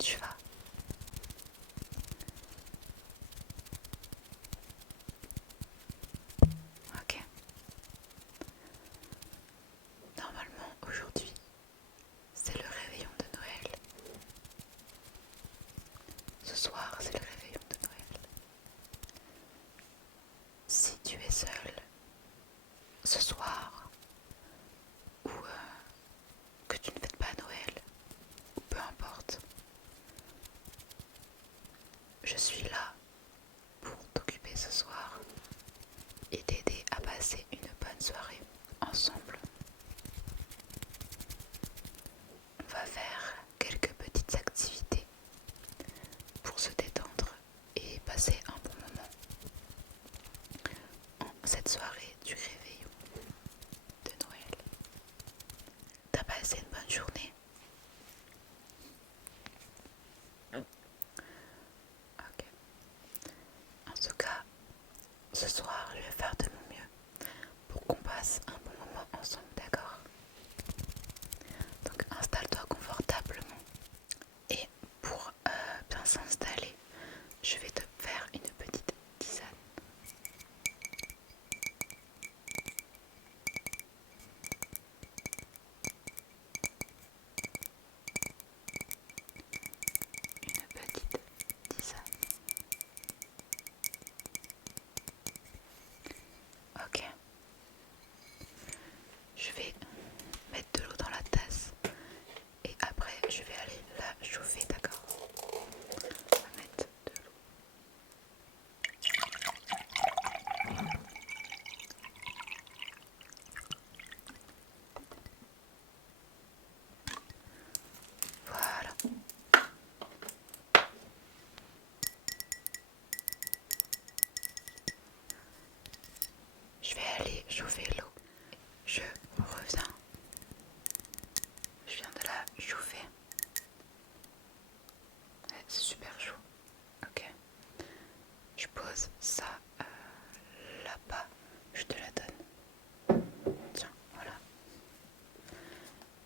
tu vas? Ok. Normalement, aujourd'hui, c'est le réveillon de Noël. Ce soir, c'est le réveillon de Noël. Si tu es seul ce soir, ou que tu ne fêtes pas Noël, ou peu importe, je suis là pour t'occuper ce soir et t'aider à passer une bonne soirée ensemble. On va faire quelques petites activités pour se détendre et passer un bon moment en cette soirée du réveillon de Noël. T'as passé une bonne journée? Ok. En tout cas, ce soir, je vais faire de mon mieux pour qu'on passe un bon moment ensemble, d'accord? Donc installe-toi confortablement et pour bien s'installer, je vais te faire une petite tisane. Une petite tisane. Ok. Je vais mettre de l'eau dans la tasse et après je vais aller la chauffer, d'accord? On va mettre de l'eau. Voilà. Je vais aller chauffer l'eau. Je reviens. Je viens de la chauffer. Ouais, c'est super chaud. Ok. Je pose ça là-bas. Je te la donne. Tiens, voilà.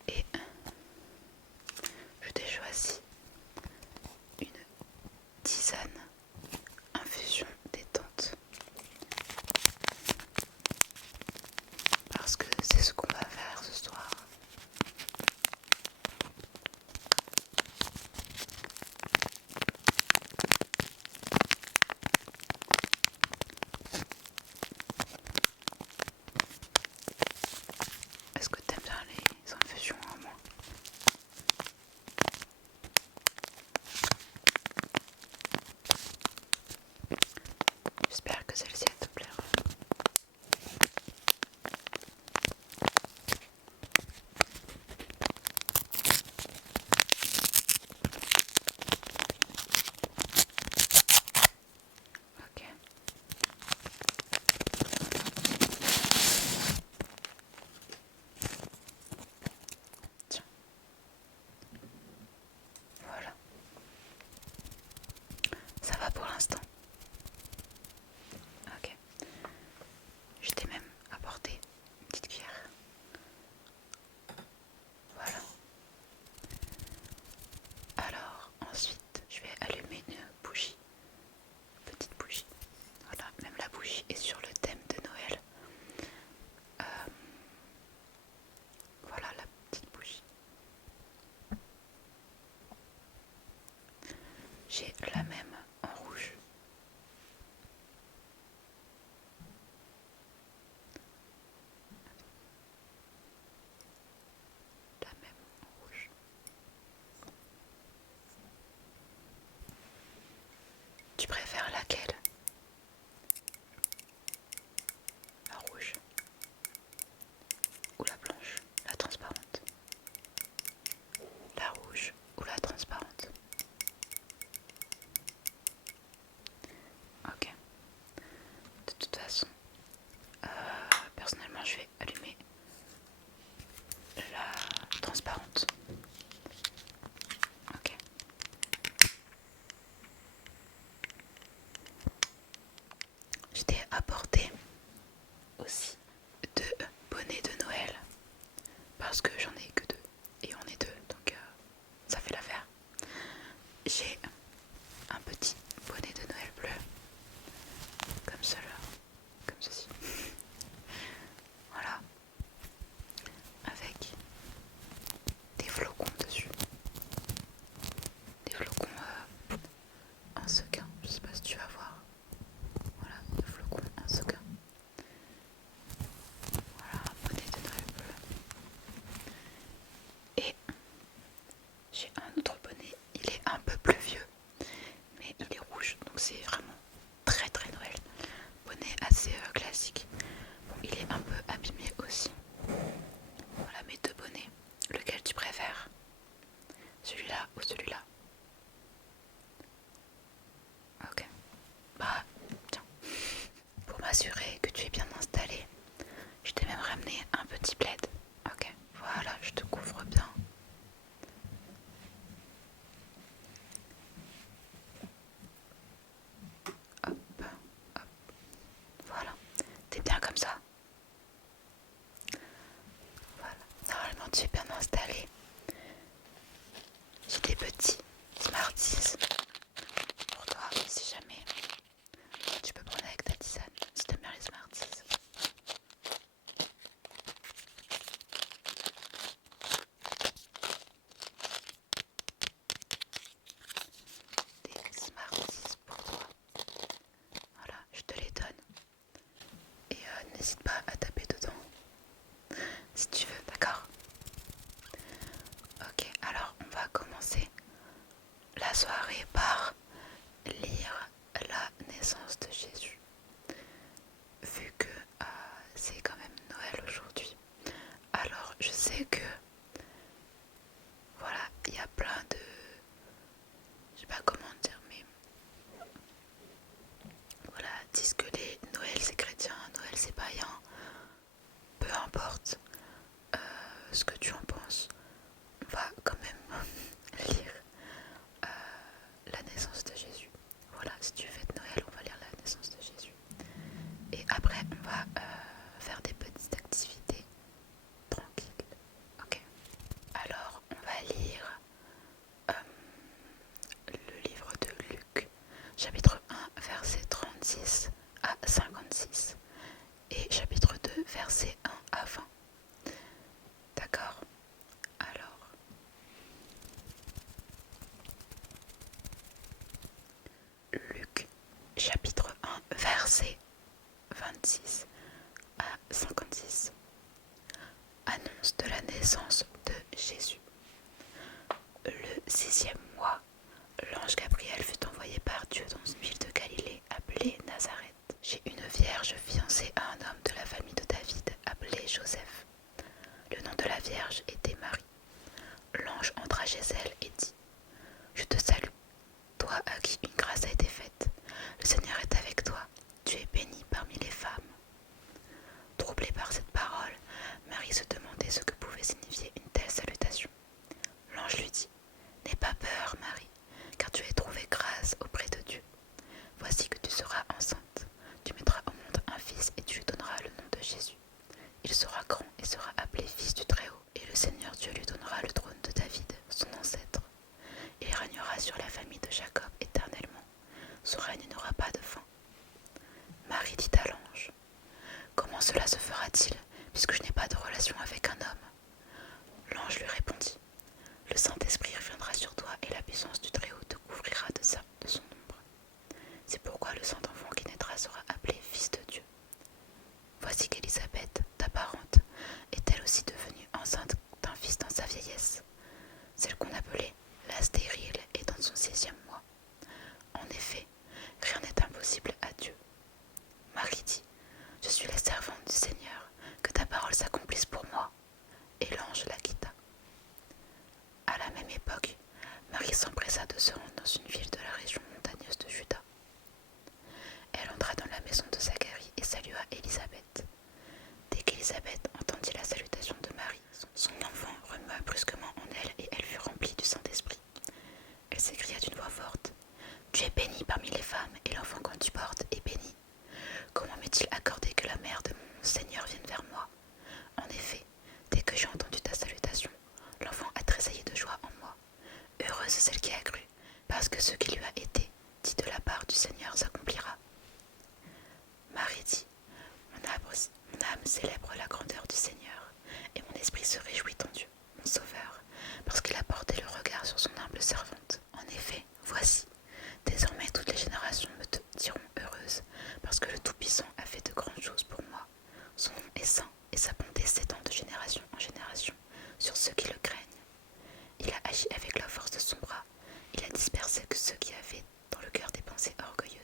Et je t'ai choisi une tisane infusion détente. Parce que c'est ce qu'on va faire ce soir. Est-ce que t'aimes bien les infusions en moi? J'espère que celle-ci te plaira. Ok. Tiens. Voilà. Ça va pour l'instant. Ok. Je t'ai même apporté une petite cuillère. Voilà. Alors, ensuite, je vais allumer une bougie. Petite bougie. Voilà, même la bougie est sur le thème de Noël. Voilà la petite bougie. J'ai la même en rouge. La même en rouge. Tu préfères laquelle? La rouge ou la blanche? La transparente? La rouge ou la transparente? c'est vraiment très très Noël. Bonnet assez classique. Bon, il est un peu abîmé aussi. Voilà mes deux bonnets. Lequel tu préfères? Celui-là ou celui-là? Ok. Bah, tiens. Pour m'assurer que tu es bien installé, je t'ai même ramené un petit plaid. Ok. Voilà, je te couvre bien. Hop, hop. Voilà. T'es bien comme ça? Voilà. Normalement, tu es bien installé. J'ai des petits Smarties pour toi, si jamais tu peux prendre avec ta tisane, si t'aimes bien les Smarties. Des Smarties pour toi. Voilà, je te les donne. Et n'hésite pas à taper dedans si tu veux, d'accord? Ok, alors on va commencer la soirée par lire la naissance de Jésus. Vu que c'est quand même Noël aujourd'hui. Alors je sais que voilà, il y a plein de... Je sais pas comment dire, mais voilà, disent que les Noël c'est chrétien, Noël c'est païen. Peu importe ce que tu en penses, on va quand même lire la naissance de Jésus. Voilà, si tu fêtes Noël, on va lire la naissance de Jésus. Et après, on va faire des petites activités tranquilles. Ok. Alors, on va lire le livre de Luc, chapitre 1, verset 36 à 56. Et chapitre 2, verset 1 à 20. D'accord? Alors, Luc, chapitre 1, verset 26 à 56. Annonce de la naissance de Jésus. Le 6e mois, l'ange Gabriel fut envoyé par Dieu dans une ville de Galilée appelée Nazareth, chez une vierge fiancée à un homme de la famille de David appelé Joseph. Le nom de la vierge était Marie. L'ange entra chez elle et dit : « Je te salue, toi à qui une grâce a été faite. Le Seigneur est avec toi. Tu es bénie parmi les femmes. » Troublée par cette parole, Marie se demandait ce que pouvait signifier une telle salutation. L'ange lui dit : « N'aie pas peur, Marie, car tu as trouvé grâce auprès de Dieu. Voici que tu seras enceinte. Tu mettras au monde un fils et tu lui donneras le nom de Jésus. Il sera grand et sera appelé fils du Très-Haut. Et le Seigneur Dieu lui donnera le trône de David, son ancêtre. Il régnera sur la famille de Jacob éternellement. Son règne n'aura pas de fin. » Marie dit à l'ange : « Comment cela se fera-t-il, puisque je n'ai pas de relation avec un homme ? » L'ange lui répondit : « Le Saint-Esprit viendra sur toi et la puissance du Très-Haut te couvrira de son ombre. C'est pourquoi le Saint-Enfant qui naîtra sera appelé Fils de Dieu. Voici qu'Élisabeth, ta parente, est elle aussi devenue enceinte d'un fils dans sa vieillesse. Celle qu'on appelait la stérile est dans son 6e mois. En effet, rien n'est impossible à Dieu. » Marie dit : « Je suis la servante du Seigneur, que ta parole s'accomplisse pour moi. » Et l'ange la quitta. À la même époque, Marie s'empressa de se rendre dans une ville de la région montagneuse de Juda. Elle entra dans la maison de Zacharie et salua Élisabeth. Dès qu'Élisabeth entendit la salutation de Marie, son enfant remua brusquement en elle et elle fut remplie du Saint-Esprit. Elle s'écria d'une voix forte : « Tu es bénie parmi les femmes et l'enfant que tu portes est béni. Comment m'est-il accordé que la mère de mon Seigneur vienne vers moi ? En effet, dès que j'ai entendu ta salutation, l'enfant a tressailli de joie en moi. Heureuse celle qui a cru, parce que ce qui lui a été dit de la part du Seigneur s'accomplira. » Marie dit : « Mon âme célèbre la grandeur du Seigneur, et mon esprit se réjouit en Dieu, mon Sauveur, parce qu'il a porté le regard sur son humble servante. En effet, voici, désormais toutes les générations me diront heureuse, parce que le Tout-Puissant a fait de grandes choses pour moi. Son nom est saint, et sa bonté s'étend de génération en génération sur ceux qui le craignent. Il a agi avec la force de son bras, il a dispersé que ceux qui avaient dans le cœur des pensées orgueilleuses.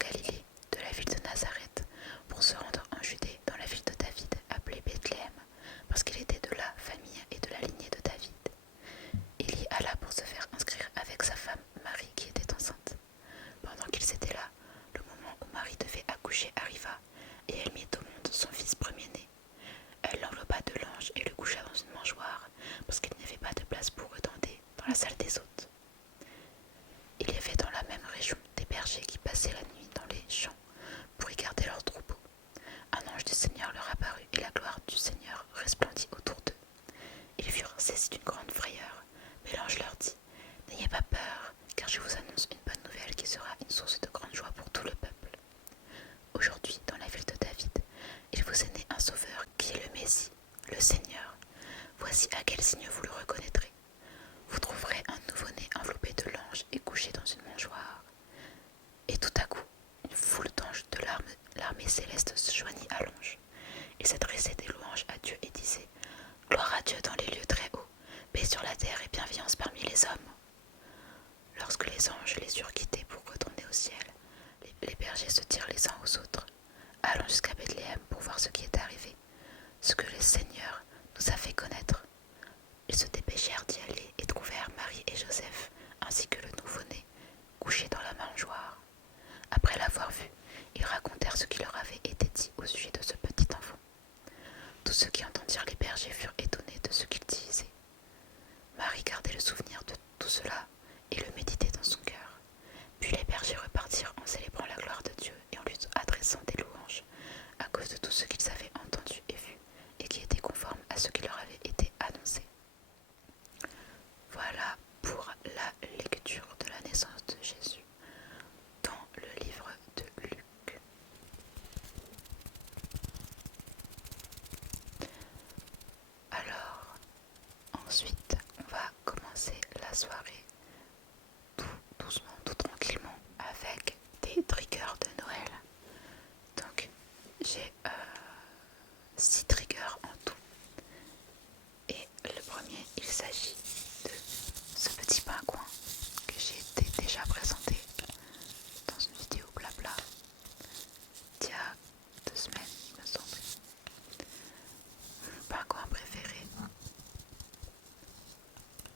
Galilée, de la ville de Nazareth, pour se rendre en Judée, dans la ville de David, appelée Bethléem, parce qu'il était de la famille et de la lignée de David. Il y alla pour se faire inscrire avec sa femme Marie qui était enceinte. Pendant qu'ils étaient là, le moment où Marie devait accoucher arriva, et elle mit au monde son fils premier-né. Elle l'enveloppa de langes et le coucha dans une mangeoire, parce qu'il n'y avait pas de place pour eux dans la salle des hôtes. Il y avait dans la même région des bergers qui passaient la nuit dans les champs pour y garder leurs troupeaux. Un ange du Seigneur leur apparut et la gloire du Seigneur resplendit autour d'eux. Ils furent saisis d'une grande frayeur, mais l'ange leur dit : « N'ayez pas peur, car je vous annonce une bonne nouvelle qui sera une source de grande joie pour tout le peuple. Aujourd'hui, dans la ville de David, il vous est né un sauveur qui est le Messie, le Seigneur. Voici à quel signe vous le reconnaîtrez. Vous trouverez un nouveau-né enveloppé de langes et couché dans une mangeoire. » Et tout à coup, une foule d'anges de l'armée céleste se joignit à l'ange. Ils s'adressaient des louanges à Dieu et disaient : « Gloire à Dieu dans les lieux très hauts, paix sur la terre et bienveillance parmi les hommes. » Lorsque les anges les eurent quittés pour retourner au ciel, les bergers se dirent les uns aux autres : « Allons jusqu'à Bethléem pour voir ce qui est arrivé, ce que le Seigneur nous a fait connaître. » Ils se dépêchèrent d'y aller et trouvèrent Marie et Joseph, ainsi que le nouveau-né, couchés dans la mangeoire. Après l'avoir vu, ils racontèrent ce qui leur avait été dit au sujet de ce petit enfant. Tous ceux qui entendirent les bergers furent étonnés de ce qu'ils disaient. Marie gardait le souvenir de tout cela et le méditait dans son cœur. Puis les bergers repartirent en célébrant la gloire de Dieu et en lui adressant des louanges, à cause de tout ce qu'ils avaient entendu et vu, et qui était conforme à ce qui leur avait été annoncé. Voilà pour la lecture de la naissance de Jésus dans le livre de Luc. Alors, ensuite, on va commencer la soirée tout doucement, tout tranquillement, avec des triggers de Noël. Donc, j'ai 6 triggers en tout. Et le premier, il s'agit de ce petit pingouin que j'ai déjà présenté dans une vidéo blabla il y a 2 semaines, il me semble. Mon pingouin préféré.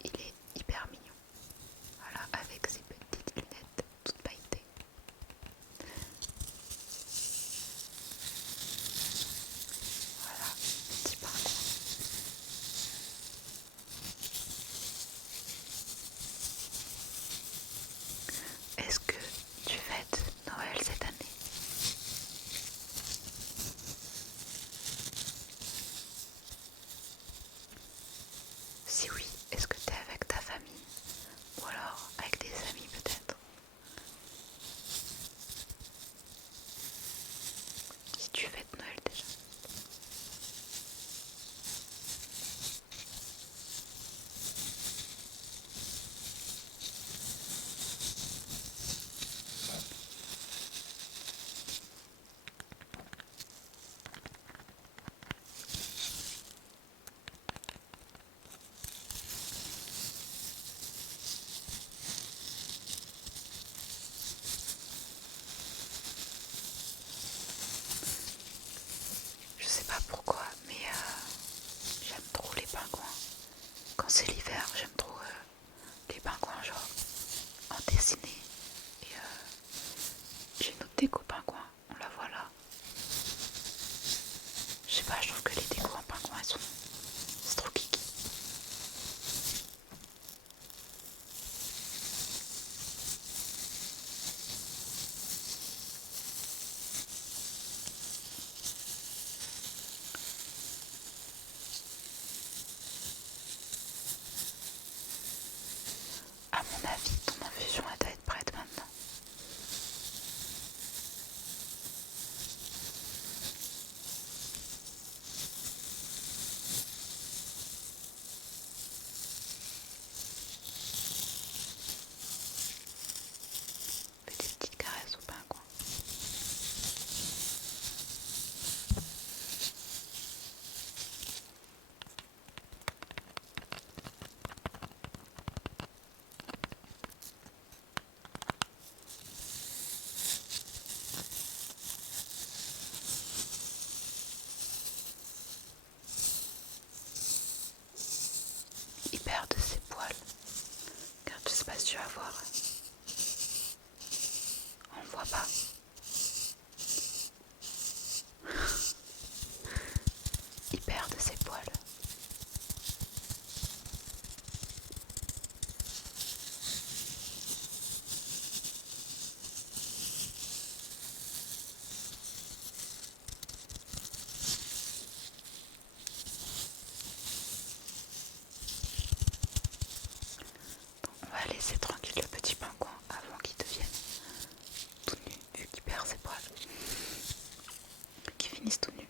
Il est hyper mignon. Voilà, avec ses petites lunettes toutes pailletées. Voilà, petit pingouin. Est-ce que tu fêtes Noël cette année ? Si oui, est-ce que tu es avec ta famille ou alors avec des amis peut-être ? Si tu fêtes Noël déjà. Je sais pas pourquoi, mais j'aime trop les pingouins. Quand c'est l'hiver, j'aime trop les pingouins genre en dessiné. Et j'ai une autre déco pingouin, on la voit là. Je sais pas, je trouve que les décos en pingouin c'est trop kiki. À mon avis, ton infusion elle doit être prête maintenant. perd ses poils, qui finissent tout nus.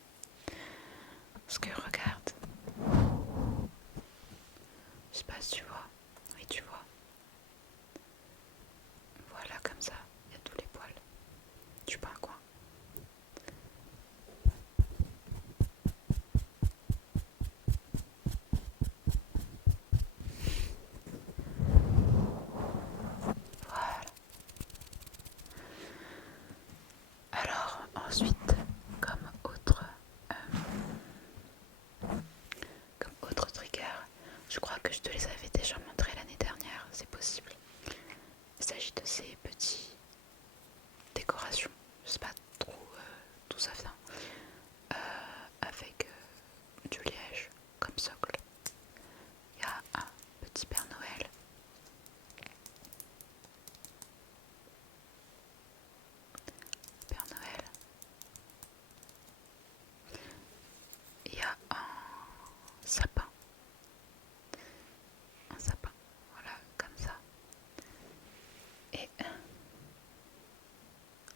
Parce que regarde, je sais pas si tu vois, oui tu vois, voilà comme ça, il y a tous les poils, du pingouin. Voilà. Alors ensuite, comme autre trigger, je crois que je te les avais déjà montrés l'année dernière, c'est possible. Il s'agit de ces petites décorations, je sais pas trop d'où ça vient, avec du liège comme socle. Il y a un petit Père Noël. Père Noël. Il y a sapin. Un sapin, voilà, comme ça. Et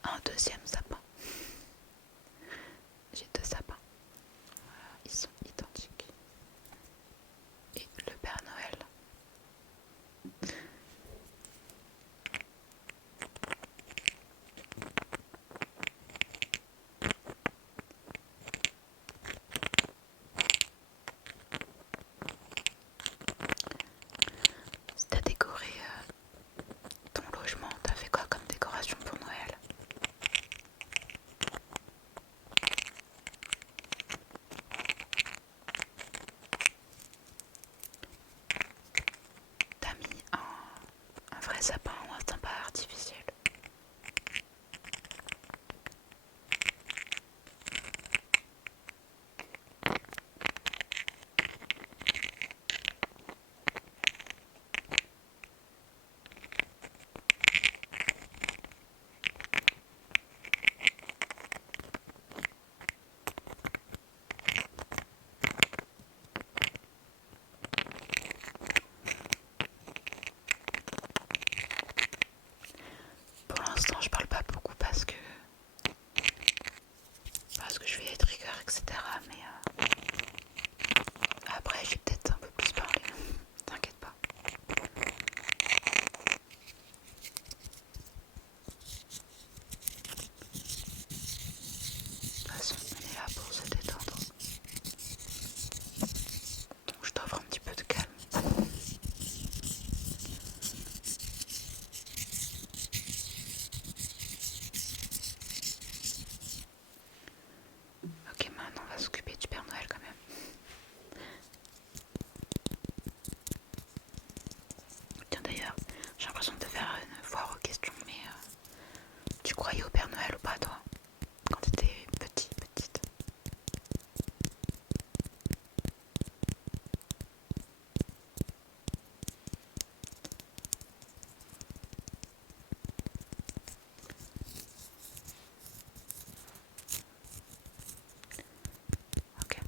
un deuxième sapin. J'ai deux sapins. Voilà, ils sont identiques. Et le Père Noël. Si t'as décoré ton logement, t'as fait quoi comme décoration pour Noël? T'as mis un vrai sapin ou un sapin artificiel? Pour l'instant, je parle pas beaucoup parce que je vais être rigueur, etc. Mais après, je vais peut-être un peu plus parler. T'inquiète pas. De toute façon, on est là pour se détendre. Donc, je t'offre un petit peu de calme. Ok, maintenant on va s'occuper du Père Noël quand même. Tiens d'ailleurs, j'ai l'impression de te faire une foire aux questions, mais tu croyais au Père Noël ou pas toi, quand t'étais petite? Ok.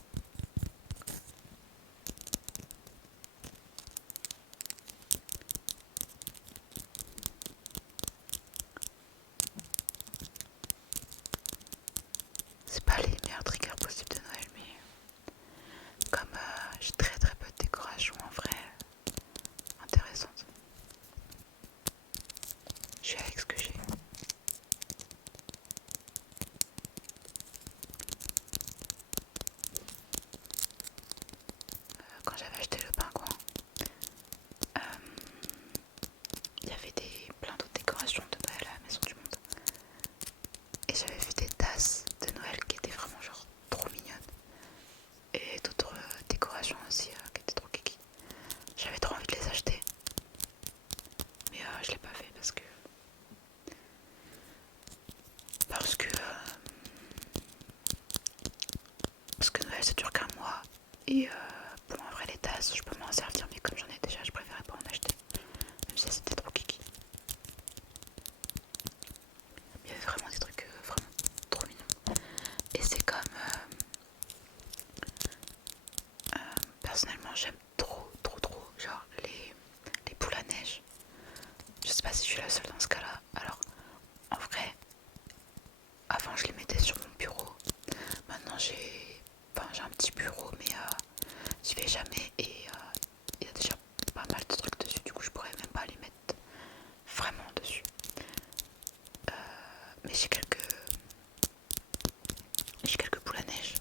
C'est pas les meilleurs triggers possibles de Noël, mais comme j'ai très très peu de décoration en vrai intéressante, je suis avec ce que j'ai. Quand j'avais acheté le pingouin, il y avait plein d'autres décorations de Noël à la Maison du Monde. Et j'avais vu des tasses de Noël qui étaient vraiment genre trop mignonnes. Et d'autres décorations aussi qui étaient trop kiki. J'avais trop envie de les acheter. Mais je l'ai pas fait parce que Noël ça dure qu'un mois. Et bon en vrai les tasses je peux m'en servir, mais comme j'en ai déjà je préférais pas en acheter. Même si c'était trop kiki. Il y avait vraiment des trucs vraiment trop mignons. Et c'est comme personnellement j'aime trop genre les boules à neige. Je sais pas si je suis la seule dans ce cas là. Alors en vrai fais jamais et il y a déjà pas mal de trucs dessus, du coup je pourrais même pas les mettre vraiment dessus. Mais j'ai quelques boules à neige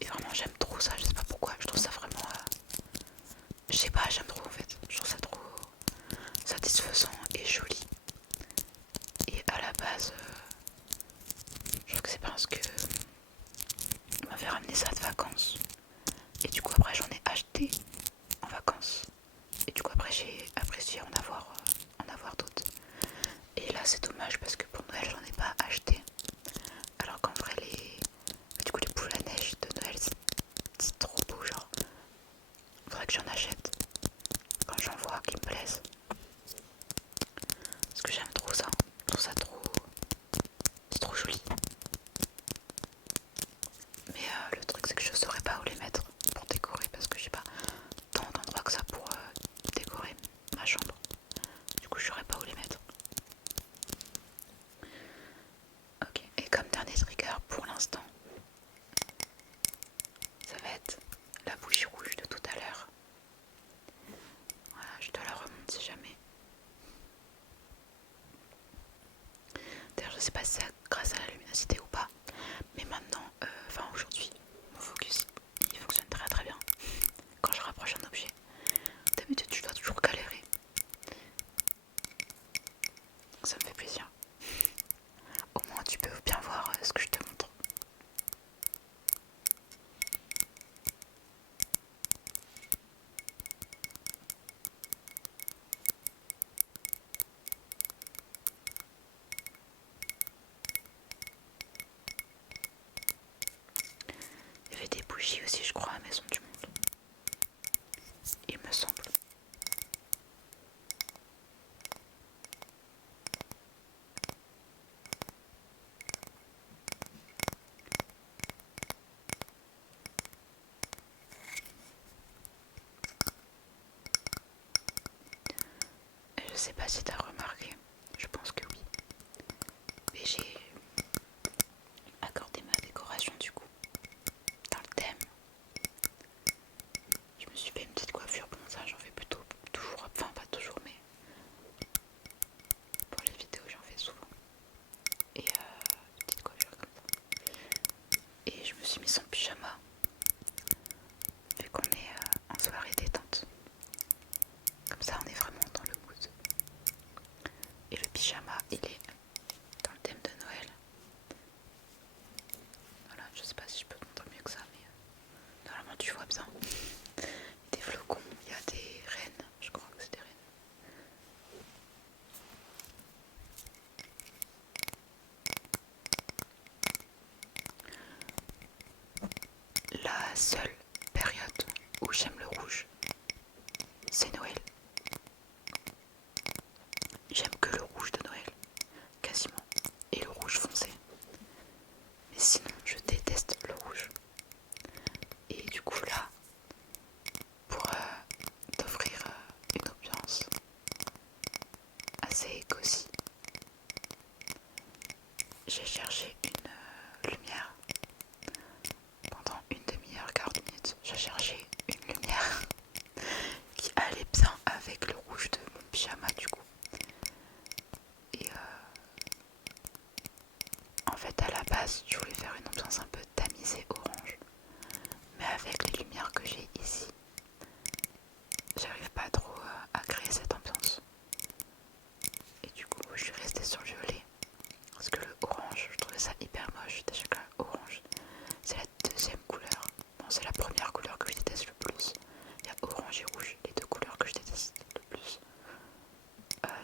et vraiment j'aime trop ça, je sais pas pourquoi, je trouve ça vraiment je sais pas, j'aime trop en fait, je trouve ça trop satisfaisant et joli. Et à la base je crois que c'est parce que on m'avait ramené ça de vacances et du coup après j'en ai acheté en vacances et du coup après j'ai apprécié en avoir d'autres. Et là c'est dommage parce que pour Noël j'en ai pas acheté. Alors qu'en vrai les boules à neige de Noël c'est trop beau genre. Faudrait que j'en achète quand j'en vois qui me plaisent. Parce que j'aime trop ça. Je trouve ça trop. C'est trop joli. Mais le truc c'est que je saurais pas où les mettre pour décorer parce que j'ai pas tant d'endroits que ça pour décorer ma chambre. Du coup je saurais pas où les mettre. Ok, et comme dernier trigger pour l'instant, ça va être la bougie rouge de tout à l'heure. Voilà, je te la remonte si jamais. D'ailleurs je sais pas si c'est grâce à la luminosité ou pas, mais maintenant, aujourd'hui, mon focus il fonctionne très très bien. Quand je rapproche un objet, d'habitude je dois toujours galérer. Ça me fait plaisir. Au moins tu peux bien voir ce que je te montre. Il y avait des bougies aussi je crois à Maison du Monde. Il me semble. Et je sais pas si t'as remarqué, je pense que oui. Mais j'ai accordé ma décoration du coup dans le thème. Je me suis fait une petite coiffure, bon ça j'en fais plutôt toujours, enfin pas toujours mais pour les vidéos j'en fais souvent. Et une petite coiffure comme ça. Et je me suis mis son pyjama vu qu'on est en soirée détente. Comme ça on est vraiment dans le mood. Et le pyjama il est dans le thème de Noël. Voilà, je sais pas si je peux te montrer mieux que ça mais normalement tu vois bien. Il y a des flocons, il y a des rennes, je crois que c'est des rennes. La seule période où j'aime le rouge, c'est Noël. J'aime que le rouge de Noël, quasiment, et le rouge foncé. Mais sinon, je déteste le rouge. Et du coup là, pour t'offrir une ambiance assez cosy, j'ai cherché une lumière. Pendant une demi-heure, 40 minutes, j'ai cherché une lumière qui allait bien avec le rouge de mon pyjama du coup. Et en fait à la base je voulais faire une ambiance un peu tamisée orange. Mais avec les lumières que j'ai ici, j'arrive pas trop à créer cette ambiance. Et du coup je suis restée sur le violet. Parce que le orange, je trouvais ça hyper moche. Déjà que orange, c'est la deuxième couleur. Bon, c'est la première couleur que je déteste le plus. Il y a orange et rouge, les deux couleurs que je déteste le plus.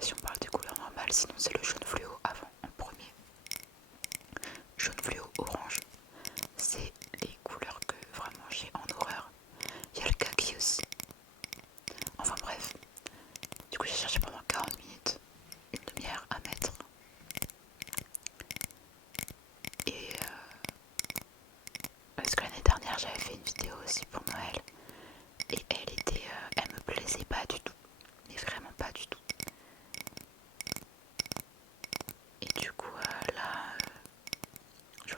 Si on parle des couleurs normales, sinon c'est le jaune fluo avant, en premier. Jaune fluo, orange, c'est les couleurs que vraiment j'ai en horreur. Il y a le kaki aussi. Enfin bref, du coup j'ai cherché pendant 40 minutes une lumière à mettre. Et parce que l'année dernière j'avais fait une vidéo aussi pour Noël. Et elle me plaisait pas du tout. Mais vraiment pas du tout. Et du coup là, je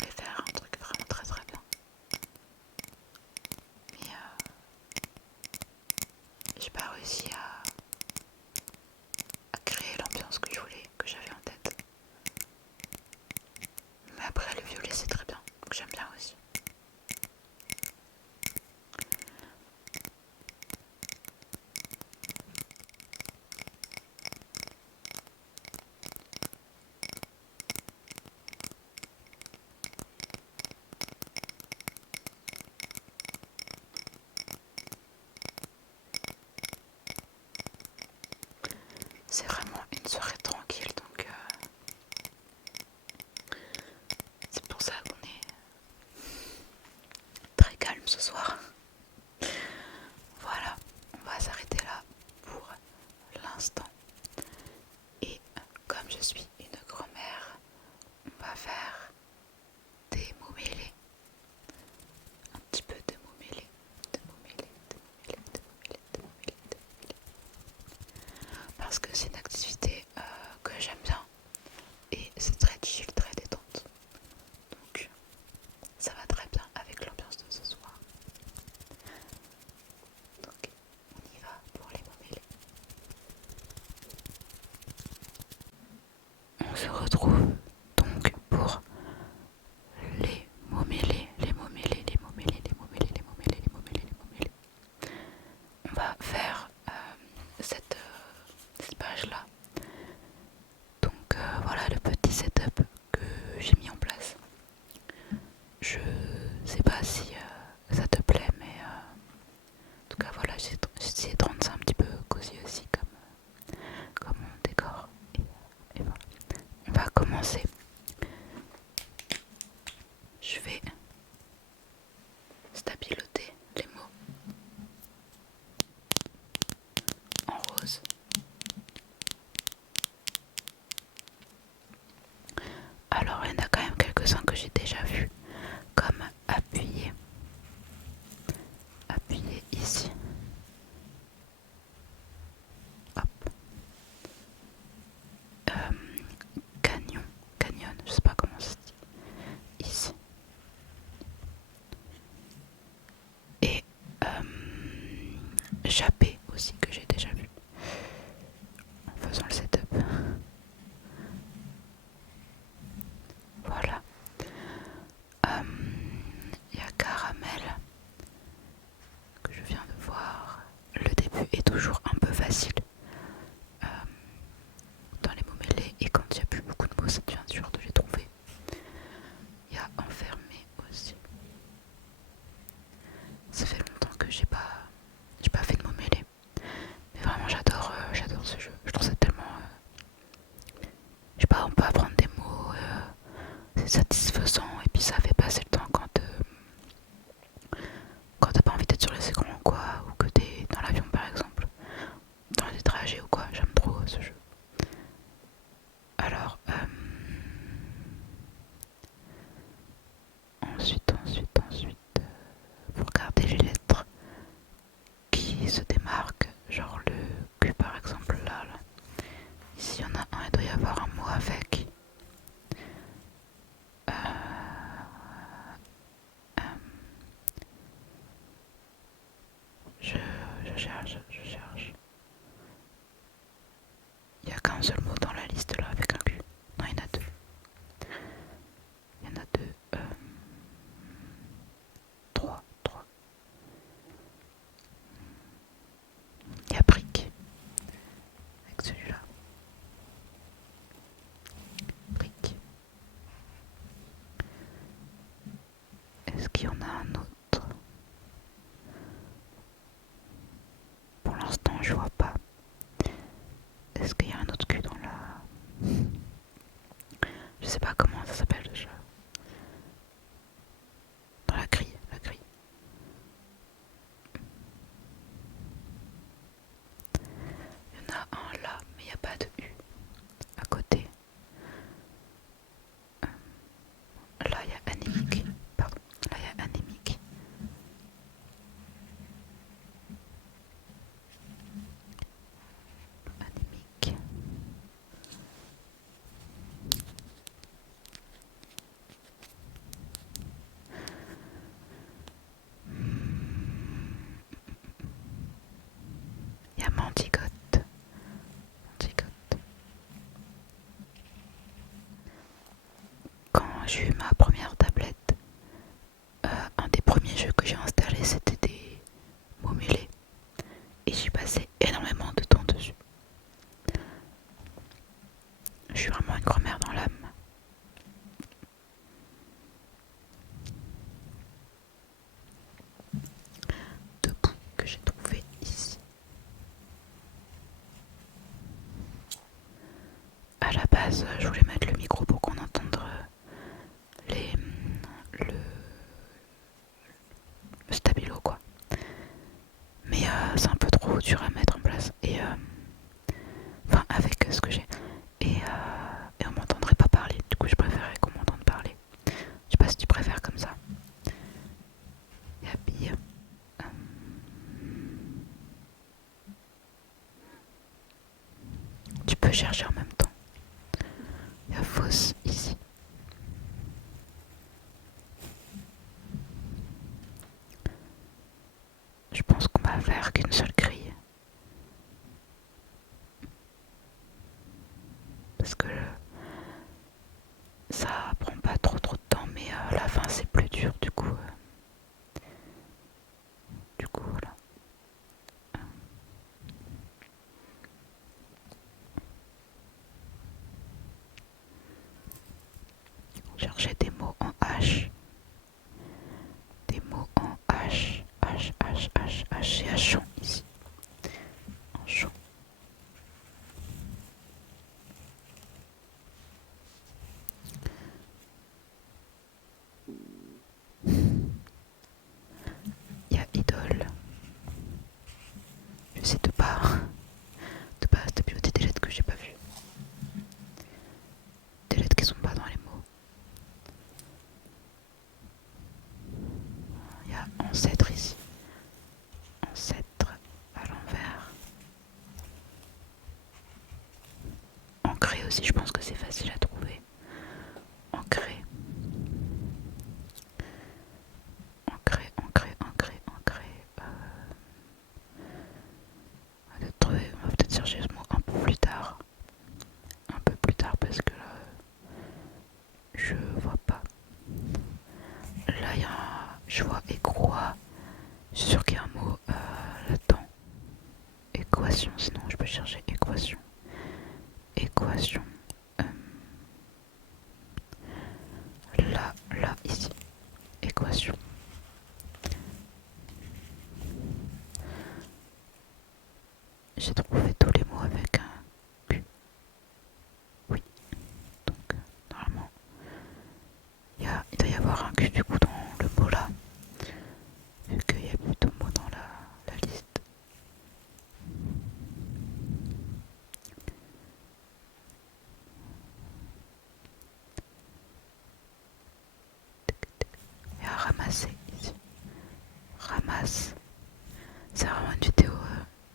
je vais stabiloter les mots en rose. Alors il y en a quand même quelques-uns que j'ai déjà vus, comme appuyer ici, hop, canyon, je sais pas comment ça se dit, ici, et japper aussi que j'ai déjà vu en faisant le setup. Voilà. Il y a caramel que je viens de voir. Le début est toujours un peu facile dans les mots mêlés, et quand il n'y a plus beaucoup de mots, ça devient dur de les trouver. Il y a enfermé aussi. Ça fait longtemps que j'ai pas fait de mots mêlés, mais vraiment j'adore ce jeu. Je trouve ça tellement je sais pas, on peut apprendre des mots, c'est satisfaisant, et puis ça fait passer le temps quand t'as pas envie d'être sur les écrans ou quoi, ou que t'es dans l'avion par exemple, dans les trajets ou quoi. J'aime trop ce jeu. Alors ensuite faut regarder les lettres qui se démarquent, genre le Q par exemple, là. Ici il y en a un, il doit y avoir un mot avec. Euh, euh, je cherche. Il n'y a qu'un seul mot dans la liste là avec un Q. Non, il y en a deux. Trois. Il y a brique avec celui-là. Brique. Est-ce qu'il y en a un autre? Pour l'instant, je vois pas. Est-ce qu'il y a un autre Q dans la... Je sais pas comment ça s'appelle déjà. Dans la grille. Il y en a un là, mais il n'y a pas de U à côté. Là, il y a anémique. Pardon. Là, il y a anémique. Il y a Mandigote. Quand j'ai eu ma première tablette, un des premiers jeux que j'ai installé, c'était des mots mêlés. Et j'y passais énormément de temps dessus. Je suis vraiment une grand-mère dans l'âme. Debout que j'ai trouvé ici. À la base, je voulais mettre le micro pour qu'on entende le stabilo quoi. Mais c'est un peu trop dur à mettre en place. Et enfin avec ce que j'ai. Et on m'entendrait pas parler. Du coup je préférais qu'on m'entende parler. Je sais pas si tu préfères comme ça. Et habille. Tu peux chercher en même temps. Il y a fausse ici. Je pense qu'on va faire qu'une seule grille. Parce que ça prend pas trop de temps, mais à la fin c'est plus dur du coup. Voilà. Je vois écroi. Je suis sûr qu'il y a un mot là-dedans. Équation, sinon je peux chercher équation. Équation. Là, ici. Équation. J'ai trouvé tous les mots avec un Q. Oui. Donc, normalement, il doit y avoir un Q du coup dans le mot là. Vu qu'il y a plutôt de mots dans la liste. Il y a à ramasser ici. Ramasse. C'est vraiment une vidéo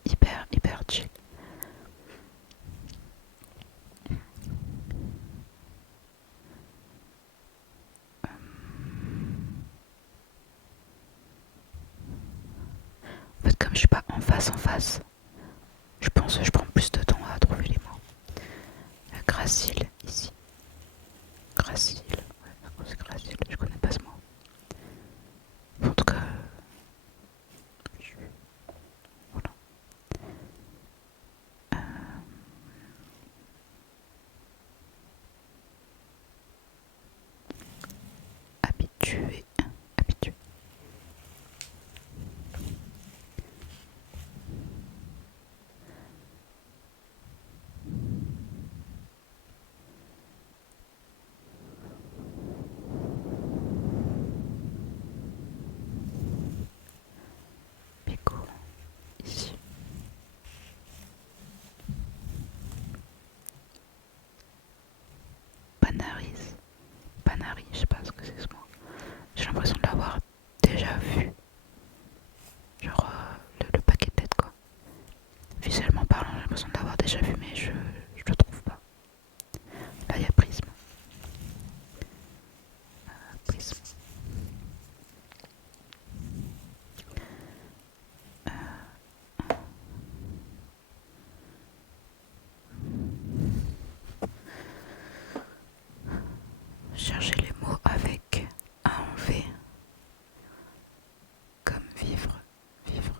hyper chill. En fait, comme je suis pas en face, je pense que je prends plus de temps à trouver les mots. Gracile, ici. Gracile, ouais, c'est gracile, je connais pas ce mot. En tout cas, voilà. Habitué, habitué. Pico, ici. Panaris, Panari, je sais pas ce que c'est ce mot. J'ai l'impression de l'avoir déjà vu. Genre le paquet de tête quoi. Visuellement parlant, j'ai l'impression de l'avoir déjà vu, mais je le trouve pas. Là, il y a prisme. Prisme. Chercher les mots avec un en V. Comme vivre, vivre.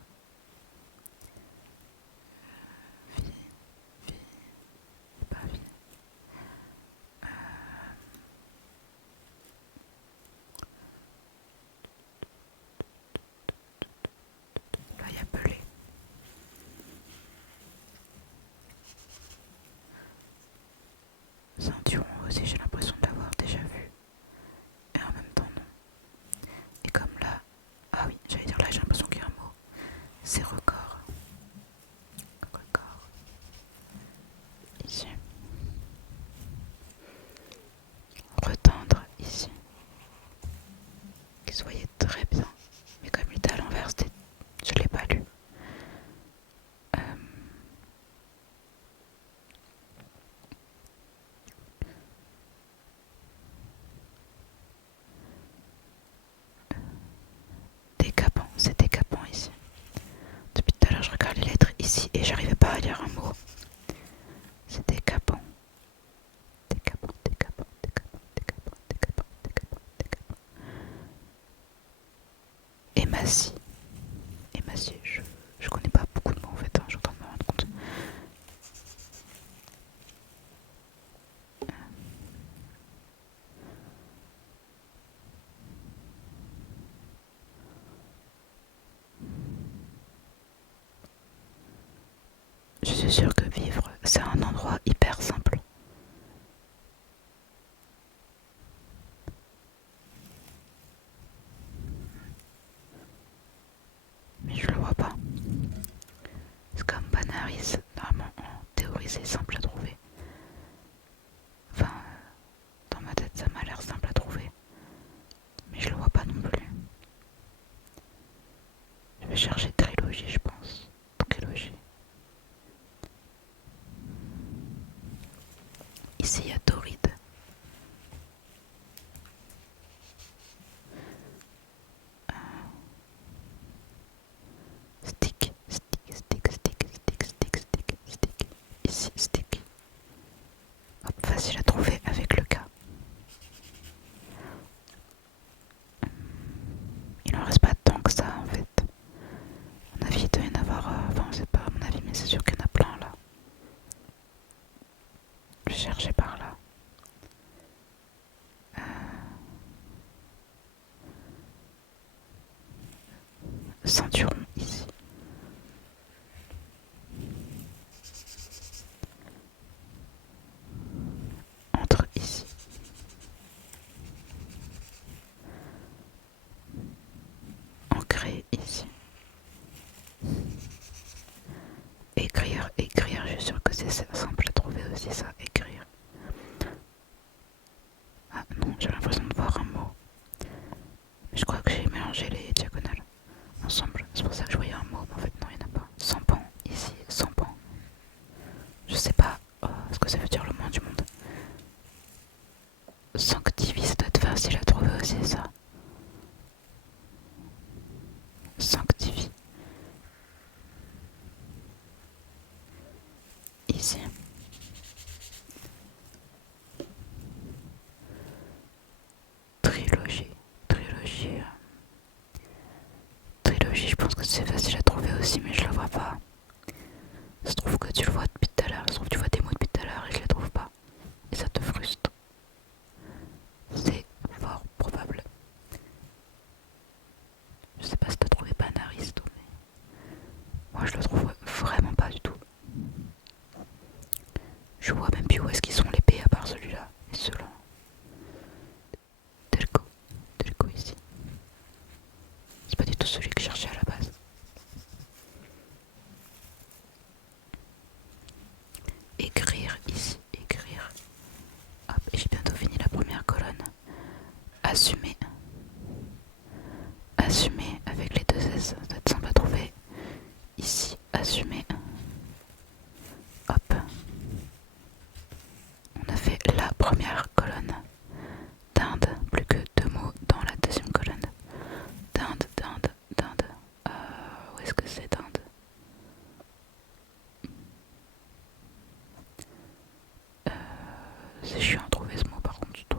Vie, pas vie. Là, il y a pelé. Ceinturon aussi, j'ai l'impression de l'avoir déjà vu. Et en même temps, non. Et comme là, ah oui, j'allais dire là, j'ai l'impression qu'il y a un mot. C'est record. Record. Ici. Retendre, ici. Qui se voyait très bien. Mais comme il était à l'envers, je l'ai pas lu. Décapant, c'est décapant ici. Depuis tout à l'heure, je regarde les lettres ici et j'arrivais pas à lire un mot. C'est décapant. Décapant, décapant, décapant, décapant, décapant, décapant, décapant. Émacie. Émacier, je connais pas beaucoup de mots en fait, hein, je suis en train de me rendre compte. Je suis sûre que vivre, c'est un endroit hyper simple. Mais je le vois pas. C'est comme Banaris, normalement en théorie c'est simple à trouver. Enfin, dans ma tête ça m'a l'air simple à trouver. Mais je le vois pas non plus. Je vais chercher trilogie, je pense. Trilogie. Ici il y a Tauride. Stick, stick, stick, stick, stick, stick, stick, stick. Ici, stick. Hop, facile à trouver avec le cas. Il ceinturon ici. Entre ici. Ancrer ici. Écrire, écrire, je suis sûre que c'est simple à trouver aussi ça, écrire. Ah non, j'ai l'impression de voir un mot. Je crois que j'ai mélangé les diagonales ensemble. C'est pour ça que je voyais un mot, mais en fait non, il n'y en a pas. Sans pan, ici, sans pan. Je sais pas ce que ça veut dire le moins du monde. Sanctifié, ça doit être facile à trouver aussi ça. Sanctifie. Ici. Trilogie. Trilogie. Trilogie, je pense que c'est facile à trouver aussi, mais je la vois pas. Ça se trouve que tu le vois depuis tout à l'heure. Ça se trouve que tu vois des mots depuis tout à l'heure et je les trouve pas. Et ça te frustre. C'est fort probable. Je sais pas si t'as trouvé Panariste, mais moi je le trouve vraiment pas du tout. Je vois même plus où est-ce qu'ils sont les P à part celui-là et ceux-là. Delco. Delco ici. C'est pas du tout celui que je cherchais à la base. Écrire ici. Écrire. Hop, et j'ai bientôt fini la première colonne. Assumer. Assumer avec les deux S. Ça doit être simple à trouver. Ici, assumer. Hop. On a fait la première colonne. Dinde, plus que deux mots dans la deuxième colonne. Dinde, dinde, dinde. Où est-ce que c'est dinde? C'est chiant à trouver ce mot par contre, du tout.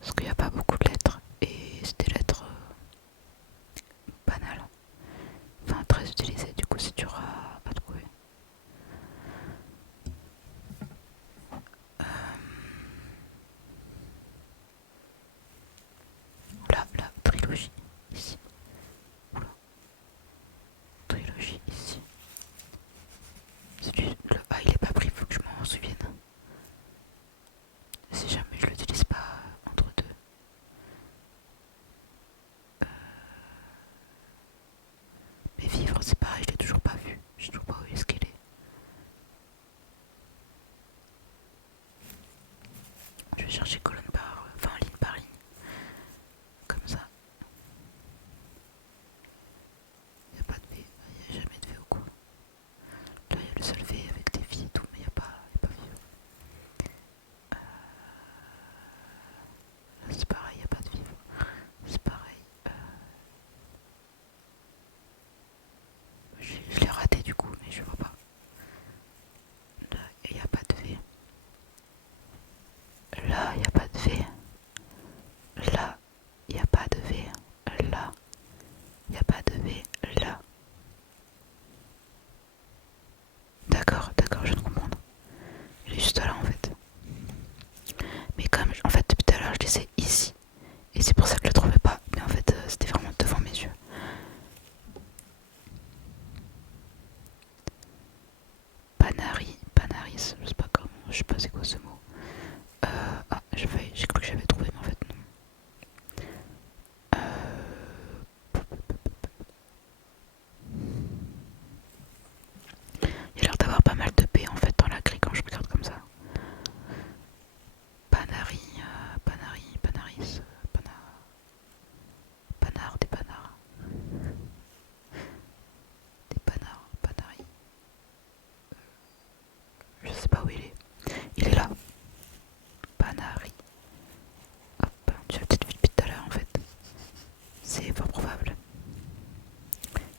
Parce qu'il n'y a pas beaucoup de lettres. Et c'est des lettres banales. Enfin, très utilisées, du coup c'est dur à trouver. Là, la trilogie, ici. Oula. Trilogie, ici. Le A il est pas pris, faut que je m'en souvienne. Si jamais je l'utilise pas entre deux. Mais vivre, c'est pareil, je l'ai toujours pas vu. Je sais toujours pas où est-ce qu'elle est. Je vais chercher colonne par, enfin ligne par ligne. Comme ça. Il n'y a pas de V, il n'y a jamais de V au coup. Là, il y a le seul V avec des filles et tout, mais il n'y a pas vivre. Là, c'est pareil, il n'y a pas de vivre. C'est pareil. Je l'ai raté du coup, mais je vois pas. Là, il n'y a pas de V. Là, il n'y a pas de V. Là, il n'y a pas de V. Là, il n'y a pas de V. Là. D'accord, d'accord, je viens de comprendre. Il est juste là en fait. Mais comme en fait depuis tout à l'heure je disais ici. Et c'est pour ça que je le trouvais pas. Mais en fait c'était vraiment devant mes yeux. Panari, Panaris, je sais pas comment, je sais pas c'est quoi ce mot. Ah, j'ai cru que j'avais trouvé mais en fait non. Il y a l'air d'avoir pas mal de P en fait dans la grille quand je regarde comme ça. Panari, Panari, Panaris, Panard, des panards. Des panards, Panari. Je sais pas où il est. Il est là. Panari. Hop, tu l'as peut-être vu depuis tout à l'heure en fait. C'est fort probable.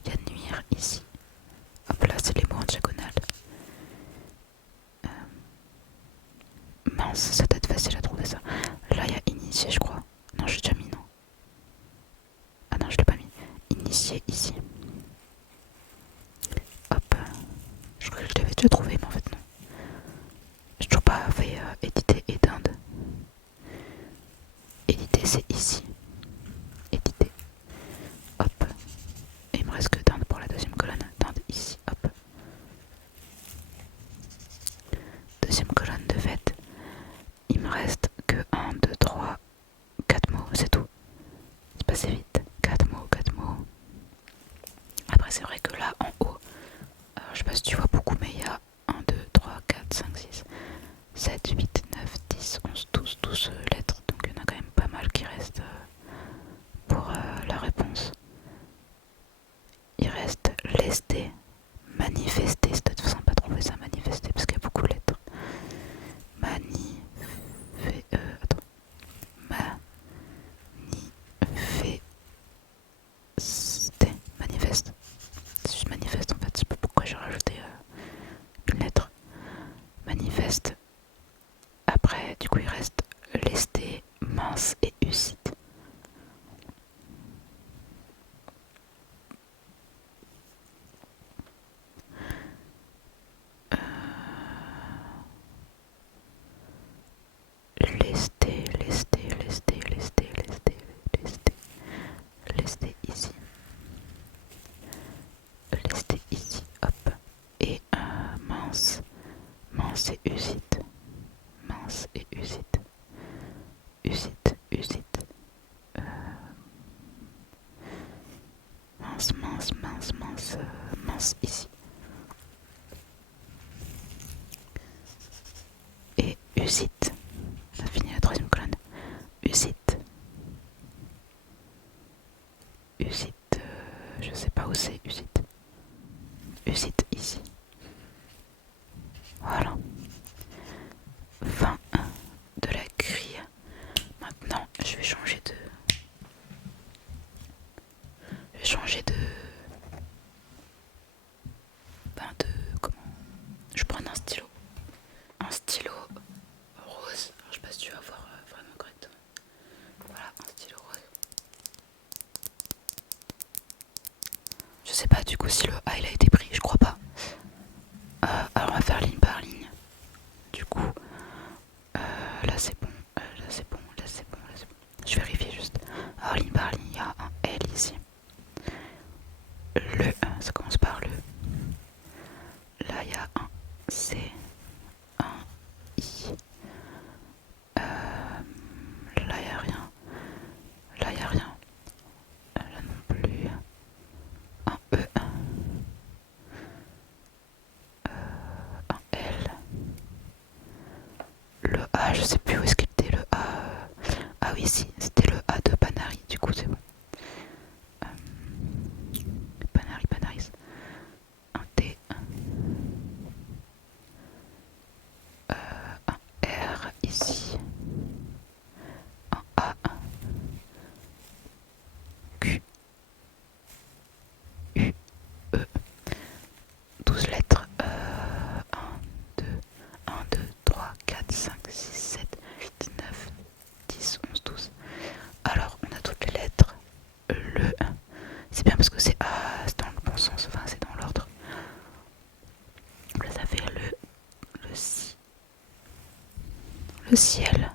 Il y a nuire ici. Hop là, c'est les mots en diagonale. Mince, ça doit être facile à trouver ça. Là, il y a initié, je crois. Non, j'ai déjà mis, non. Ah non, je l'ai pas mis. Initié ici. Hop. Je crois que je l'avais déjà trouvé, mais en fait, non. J'ai toujours pas fait éditer et d'Inde. Éditer, c'est ici. Éditer. Hop. assez vite. 4 mots, 4 mots. Après c'est vrai que là en haut, je sais pas si tu vois beaucoup, mais il y a 1, 2, 3, 4, 5, 6, 7, 8, 9, 10, 11, 12 lettres. Donc il y en a quand même pas mal qui restent pour la réponse. Il reste lester, manifester. C'est peut-être sympa de trouver ça, manifester, parce qu'il y a beaucoup de lettres. Attends. Manifeste. C'est juste manifeste en fait. Je sais pas pourquoi j'ai rajouté une lettre. Manifeste. Après, du coup, il reste lesté, mince et usite. Lesté ici. Lesté ici, hop. Et mince. Mince et usite. Mince et usite. Usite, usite. Mince ici. Et usite. On a fini la troisième colonne. Usite. Usite, je sais pas où c'est Usite. Usite ici. Voilà. Fin de la grille. Maintenant, je vais changer de... Comment? Je prends un stylo. Un stylo rose. Alors, je sais pas si tu vas voir vraiment correctement. Voilà, un stylo rose. Je sais pas du coup si le A il a été pris, je crois pas. Alors on va faire ligne par ligne. Du coup, là c'est bon, là c'est bon, là c'est bon, là c'est bon. Je vérifie juste. Alors ligne par ligne, il y a un L ici. Ça commence par le. Là il y a un C, un I. Là il y a rien. Là il y a rien. Là non plus. Un E. Un L. Le A, je sais plus où est-ce qu'il était le A. Ah oui, si, c'était le A de Panari, du coup c'est bon. Panaris. Un T. Un R ici. Un A. Q. U. E. 12 lettres. 1, 2, 3, 4, 5, 6, 7, 8, 9, 10, 11, 12. Alors, on a toutes les lettres. Le. C'est bien parce que c'est dans le bon sens, enfin c'est dans l'ordre. Là ça fait le si. Le ciel.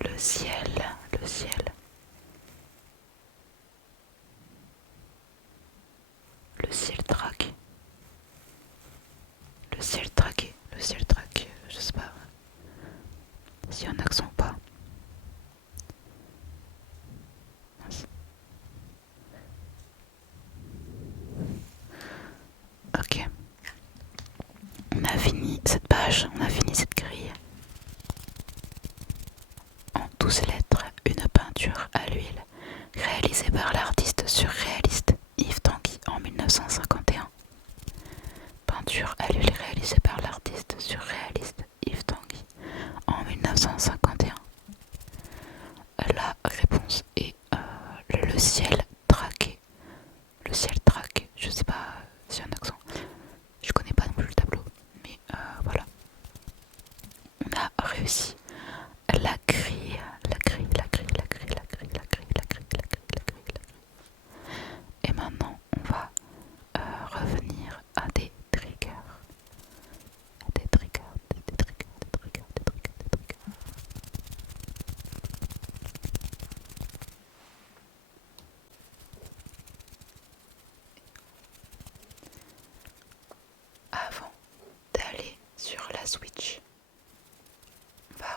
Le ciel. Le ciel. Le ciel traqué. Le ciel traqué. Le ciel traqué. Je sais pas s'il y a un accent ou pas. Ok. On a fini cette page, on a fini cette grille. En 12 lettres, une peinture à l'huile, réalisée par l'artiste surréaliste Yves Tanguy en 1951. Peinture à l'huile réalisée par l'artiste surréaliste Yves Tanguy en 1951. La réponse est le ciel traqué. Le ciel traqué, je sais pas s'il y a un accent. Je connais pas non plus le tableau, mais voilà. On a réussi la grille. Et maintenant, on va revenir à des triggers. Avant d'aller sur la Switch, on va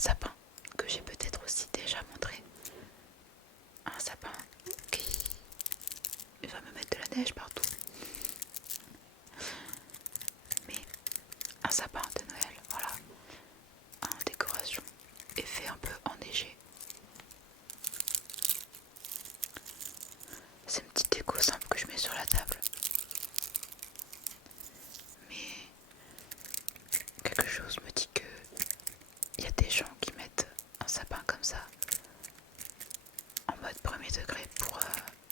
sapin que j'ai peut-être aussi déjà montré. Un sapin qui va me mettre de la neige partout. Mais un sapin de Noël, voilà, en décoration, effet un peu enneigé. C'est une petite déco simple que je mets sur la table. Mais quelque chose me dit que il y a des gens qui mettent un sapin comme ça en mode premier degré pour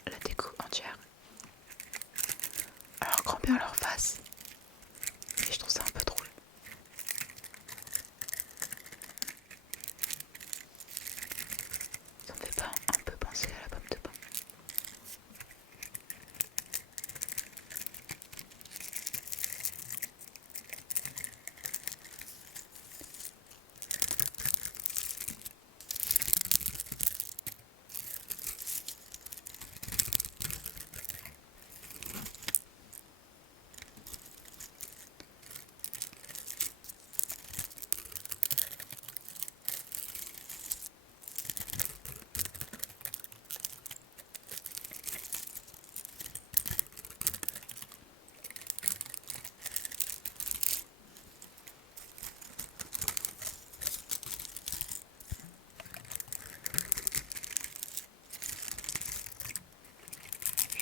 la déco entière. Alors grand bien leur face. Et je trouve ça un peu drôle. Ça me fait pas un peu penser à la pomme de pin.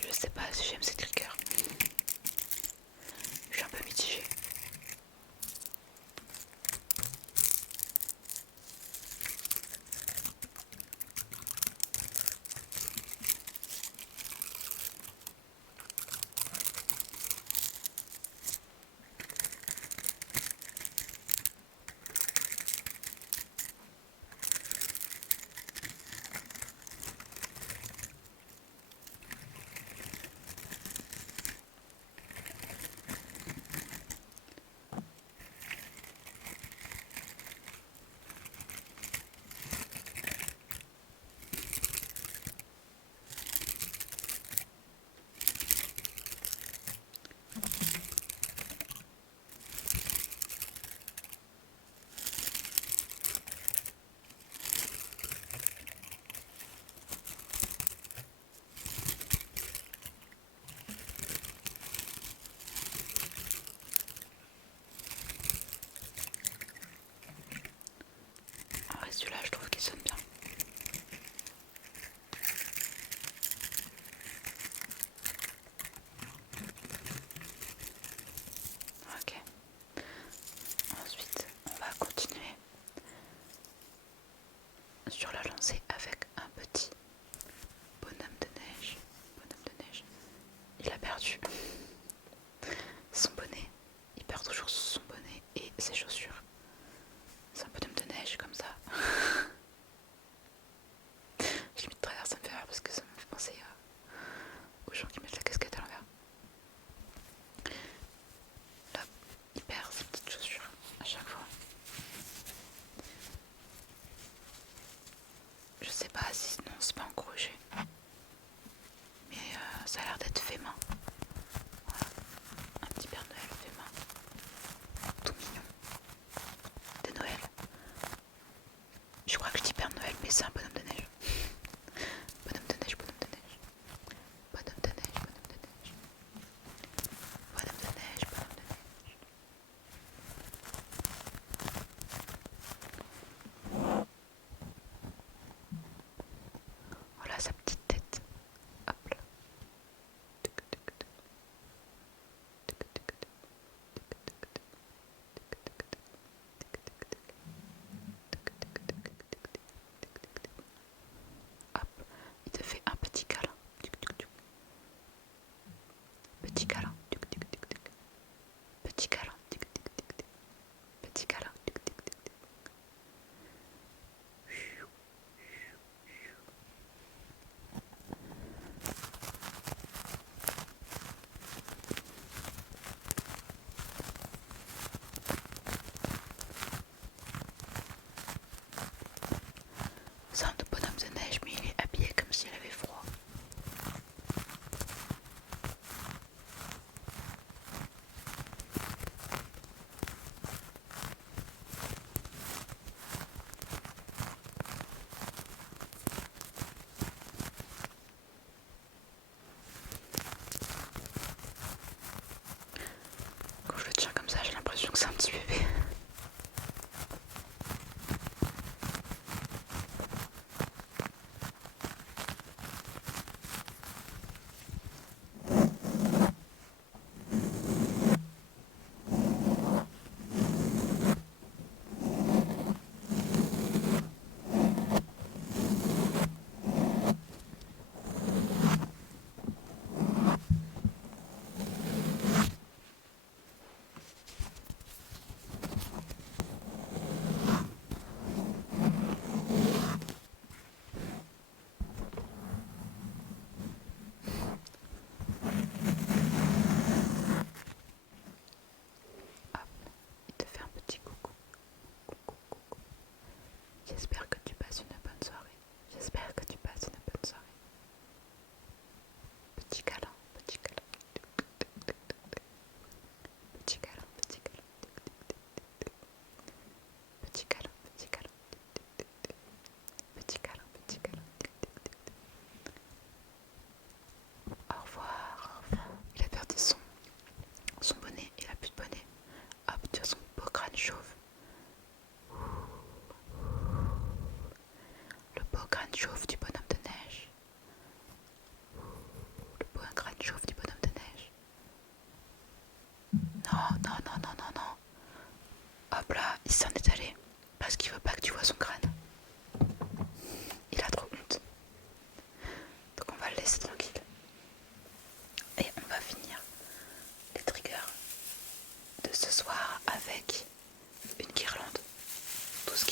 Je sais pas si j'aime ces triggers. Je suis un peu mitigée. En vrai, celui-là, je trouve qu'il sonne bien. Ok. Ensuite, on va continuer sur la lancée avec un petit bonhomme de neige. Bonhomme de neige. Il a perdu son bonnet. Il perd toujours son bonnet et ses chaussures. C'est un bonhomme de neige comme ça. Je limite travers, ça me fait rire parce que ça me fait penser aux gens qui mettent la casquette à l'envers. Là, il perd ses petites chaussures à chaque fois. Je sais pas si non c'est pas en crochet. Mais ça a l'air d'être fait main. Voilà. Un petit Père Noël fait main. Tout mignon. De Noël. Je crois que je dis Père Noël mais c'est un bonhomme de neige. Bonhomme de neige, bonhomme de neige. Bonhomme de neige, bonhomme de neige. Bonhomme de neige, bonhomme de neige. Voilà sa petite tête. Hop là.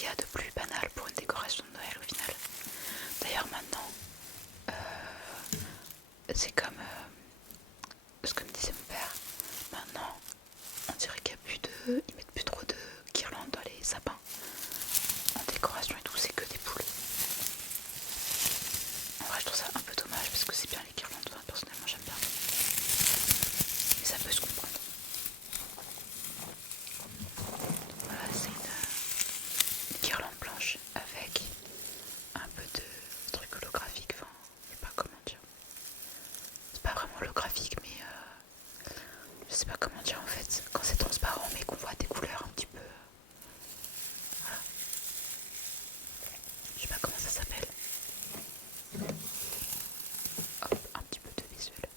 qu'il y a de plus banal pour une décoration de Noël au final. D'ailleurs maintenant, c'est comme ce que me disait mon père. Maintenant, on dirait qu'il y a plus de, ils mettent plus trop de guirlandes dans les sapins. En décoration et tout, c'est que des poules. En vrai, je trouve ça un peu dommage parce que c'est bien les guirlandes. Enfin, personnellement, j'aime bien. Mais ça peut se comprendre. Voilà, c'est une guirlande blanche avec un peu de truc holographique. Enfin, je sais pas comment dire. C'est pas vraiment holographique, mais je sais pas comment dire en fait. Quand c'est transparent, mais qu'on voit des couleurs un petit peu. Voilà. Je sais pas comment ça s'appelle. Hop, un petit peu de visuel.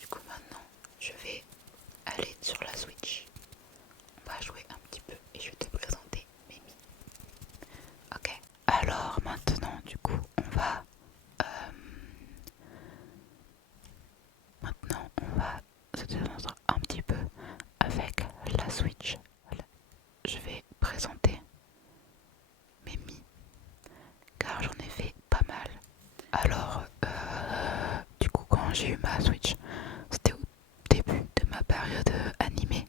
Du coup maintenant, je vais aller sur la Switch. On va jouer un petit peu et je vais te présenter Mimi. Ok. Alors maintenant, du coup, on va se détendre un petit peu avec la Switch. Je vais présenter Mimi car j'en ai fait pas mal. Alors, du coup, quand j'ai eu ma Switch, c'était au début de ma période animée.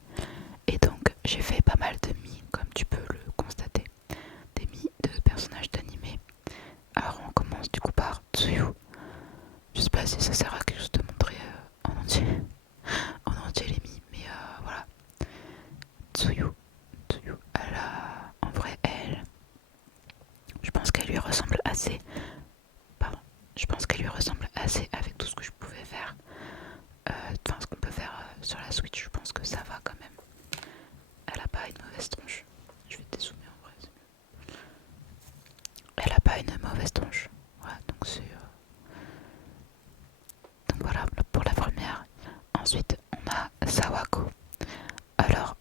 Et donc, j'ai fait pas mal de mi, comme tu peux le constater. Des mi de personnages d'animé. Alors, on commence du coup par Tsuyu. Je sais pas si ça sert à quelque chose de montrer en entier les mi, mais voilà. Tsuyu, en vrai, je pense qu'elle lui ressemble assez. Pardon. Je pense qu'elle lui ressemble assez avec tout ce que je pouvais faire. Enfin, ce qu'on peut faire sur la Switch, je pense que ça va quand même. Elle a pas une mauvaise tronche. Je vais te zoomer en vrai. Elle a pas une mauvaise tronche. Voilà, donc voilà pour la première. Ensuite, on a Sawako. Alors,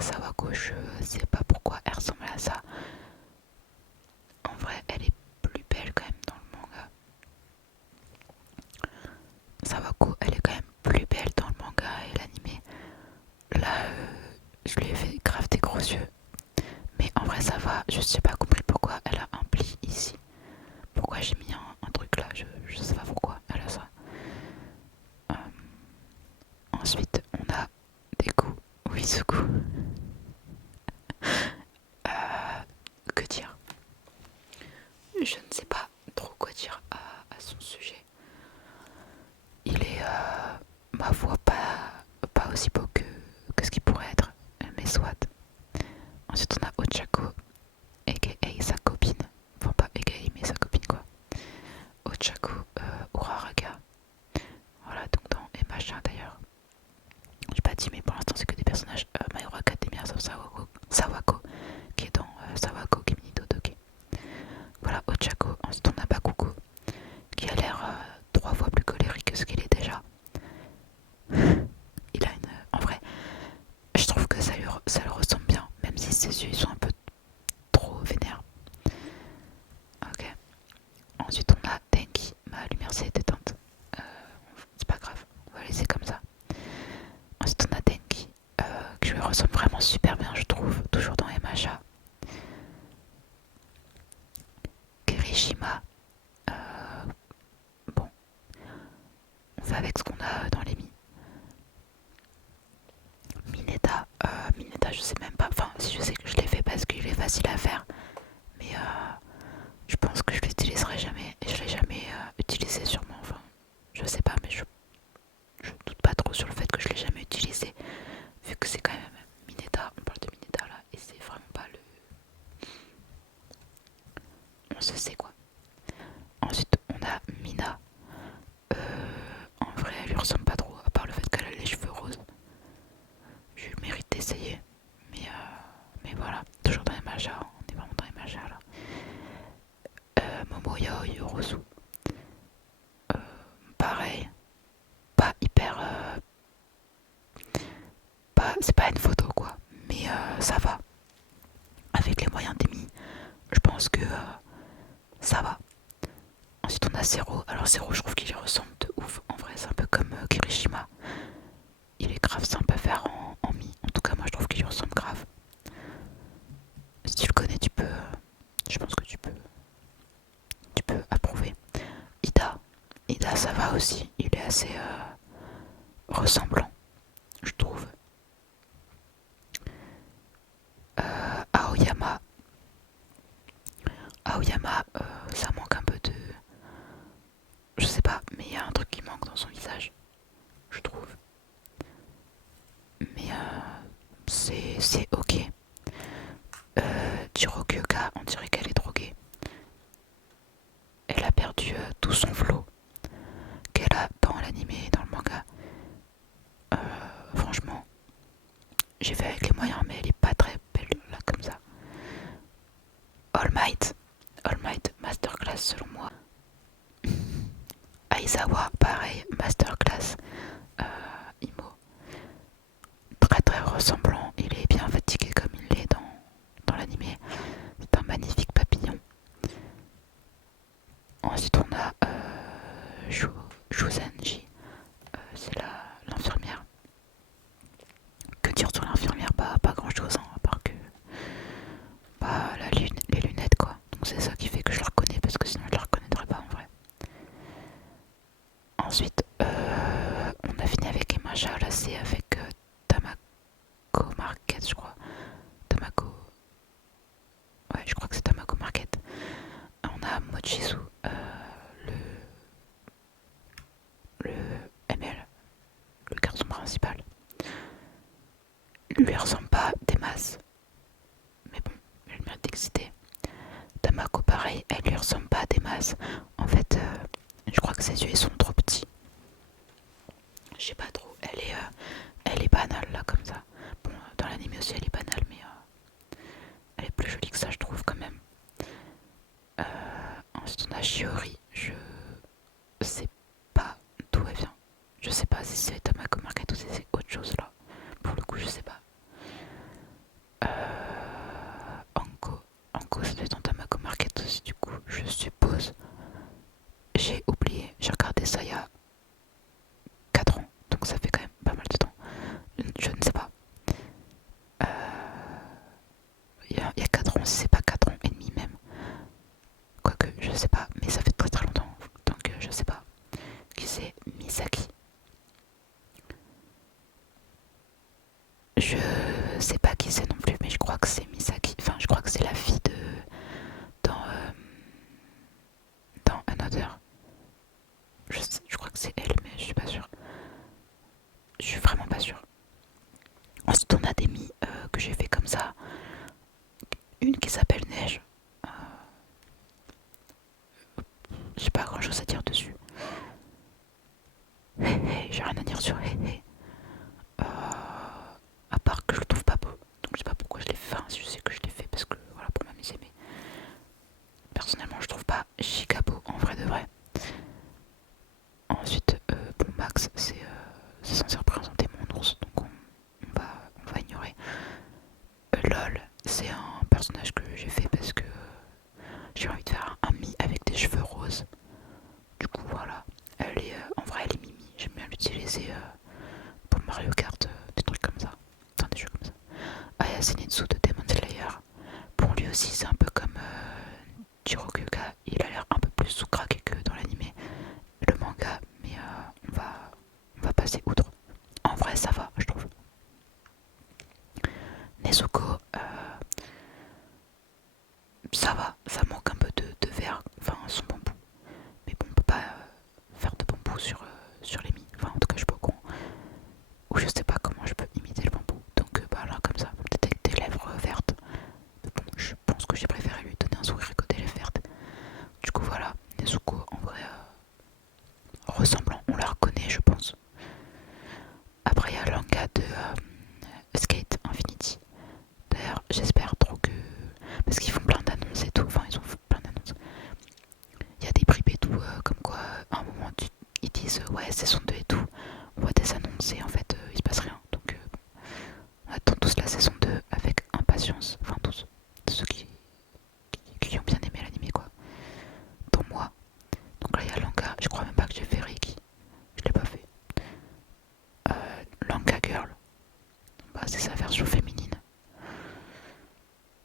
Sawako, je sais pas pourquoi elle ressemble à ça. En vrai, elle est plus belle quand même dans le manga. Sawako, elle est quand même plus belle dans le manga et l'anime. Là, je lui ai fait grave des gros yeux. Mais en vrai, ça va. Je sais pas compris pourquoi elle a un pli ici. Pourquoi j'ai mis un truc là. Je sais pas pourquoi elle a ça. Ensuite, on a Deku Uizuku. Que dire? Je ne sais pas trop quoi dire à son sujet. Il est, ma foi, pas aussi beau que ce qu'il pourrait être, mais soit. Ensuite, on a Ochako, aka sa copine. Enfin, pas aka, mais sa copine quoi. Ochako Uraraka. Voilà, donc dans et machin d'ailleurs. J'ai pas dit, mais pour l'instant, c'est que des personnages My Hero Academia sauf Sawako, qui est dans Sawako Kimi no Todoke. Voilà, Ochako. Ensuite, on a Bakugo, qui a l'air 3 fois plus colérique que ce qu'il est déjà. Il a une. En vrai, je trouve que ça le ressemble bien, même si ses yeux ils sont un peu trop vénères. Ok. Ensuite, on a Denki. Ma lumière s'est éteinte. C'est pas grave, on va laisser comme ça. Ensuite, on a Denki, qui lui ressemble vraiment super bien, je trouve, toujours dans MHA. Kirishima. Bon, on fait avec ce qu'on a dans les mi. Mineta, je sais même pas. Enfin, si je sais que je l'ai fait parce qu'il est facile à faire. Mais je pense que je l'utiliserai jamais. Et je l'ai jamais utilisé sûrement. Enfin, je sais pas, mais je doute pas trop sur le fait que je l'ai jamais utilisé. Vu que c'est quand même Mineta. On parle de Mineta là. Et c'est vraiment pas le. On se sait quoi. Ensuite, sous. Pareil, pas hyper... c'est pas une photo quoi, mais ça va. Avec les moyens d'Emi, je pense que ça va. Ensuite on a Zero. Alors Zero, je trouve qu'il ressemble de ouf. En vrai, c'est un peu comme Kirishima. Il est grave simple à faire en mi. En tout cas, moi je trouve qu'il ressemble grave. Si tu le connais, tu peux... je pense que tu peux approuver. Ida, ça va aussi. Il est assez ressemblant, je trouve. Aoyama. Aoyama, ça manque un peu de... je sais pas, mais il y a un truc qui manque dans son visage, je trouve. Mais c'est ok. Jirokyoka, on dirait qu'elle est droguée. Elle a perdu tout son flow qu'elle a dans l'anime et dans le manga. Franchement, j'ai fait avec les moyens, mais elle est pas très belle là comme ça. All Might, masterclass selon moi. Aizawa, pareil, masterclass. Imo, très très ressemblant. Il est bien fatigué comme il l'est dans l'anime. C'est un magnifique papillon. Ensuite on a Shuzenji, c'est l'infirmière. Que dire sur l'infirmière? Pas grand chose, hein, à part que les lunettes quoi. Donc c'est ça qui fait que je la reconnais, parce que sinon je la reconnaîtrais pas en vrai. Ensuite on a fini avec Emaja. Là c'est avec Tamako Market, je crois. Tamako... ouais, je crois que c'est Tamako Market. On a Mochizu, le ML, le garçon principal. Lui ressemble pas des masses, mais bon, elle mérite d'exister. Tamako pareil, elle lui ressemble pas des masses. En fait, je crois que ses yeux ils sont trop petits. Je sais pas trop, elle est banale là comme ça. Bon, dans l'anime aussi elle est banale, mais elle est plus jolie que ça je trouve quand même. Ensuite on a Shiori, je sais pas d'où elle vient. Je sais pas si c'est Tamako Market ou si c'est autre chose là. Pour le coup je sais pas. Anko, ça doit être dans Tamako Market aussi du coup, je suppose. J'ai oublié, j'ai regardé ça il y a 4 ans, donc ça fait quand même pas mal de temps. Je ne sais pas. Il y a 4 ans, si c'est pas 4 ans et demi même. Quoique, je sais pas, mais ça fait très très longtemps, donc je sais pas. Qui c'est? Misaki. Je sais pas qui c'est non plus, mais je crois que c'est Misaki. Enfin, je crois que c'est la fille de... dans Another. Je crois que c'est elle, mais je suis pas sûre. Je suis vraiment pas sûre. Ensuite, on a des mi que j'ai fait comme ça. Une qui s'appelle Neige. J'ai pas grand chose à dire dessus. J'ai rien à dire sur à part que je le trouve pas beau. Donc je sais pas pourquoi je l'ai fait. Enfin, je sais que je l'ai fait parce que voilà, pour m'amuser, mais personnellement je trouve pas giga beau en vrai de vrai. Ensuite, bon, Max, c'est censé représenter mon ours, donc on va ignorer. LOL, c'est un personnage que j'ai fait parce que j'ai envie de faire un mi avec des cheveux roses. Du coup, voilà. Elle est, en vrai, elle est mimi. J'aime bien l'utiliser disent ouais saison 2 et tout, on voit des annonces et en fait il se passe rien. Donc bon, on attend tous la saison 2 avec impatience, enfin tous ceux qui ont bien aimé l'anime quoi, dont moi. Donc là il y a Langa, je crois même pas que j'ai fait Reiki, je l'ai pas fait. Langa Girl, bah, c'est sa version féminine,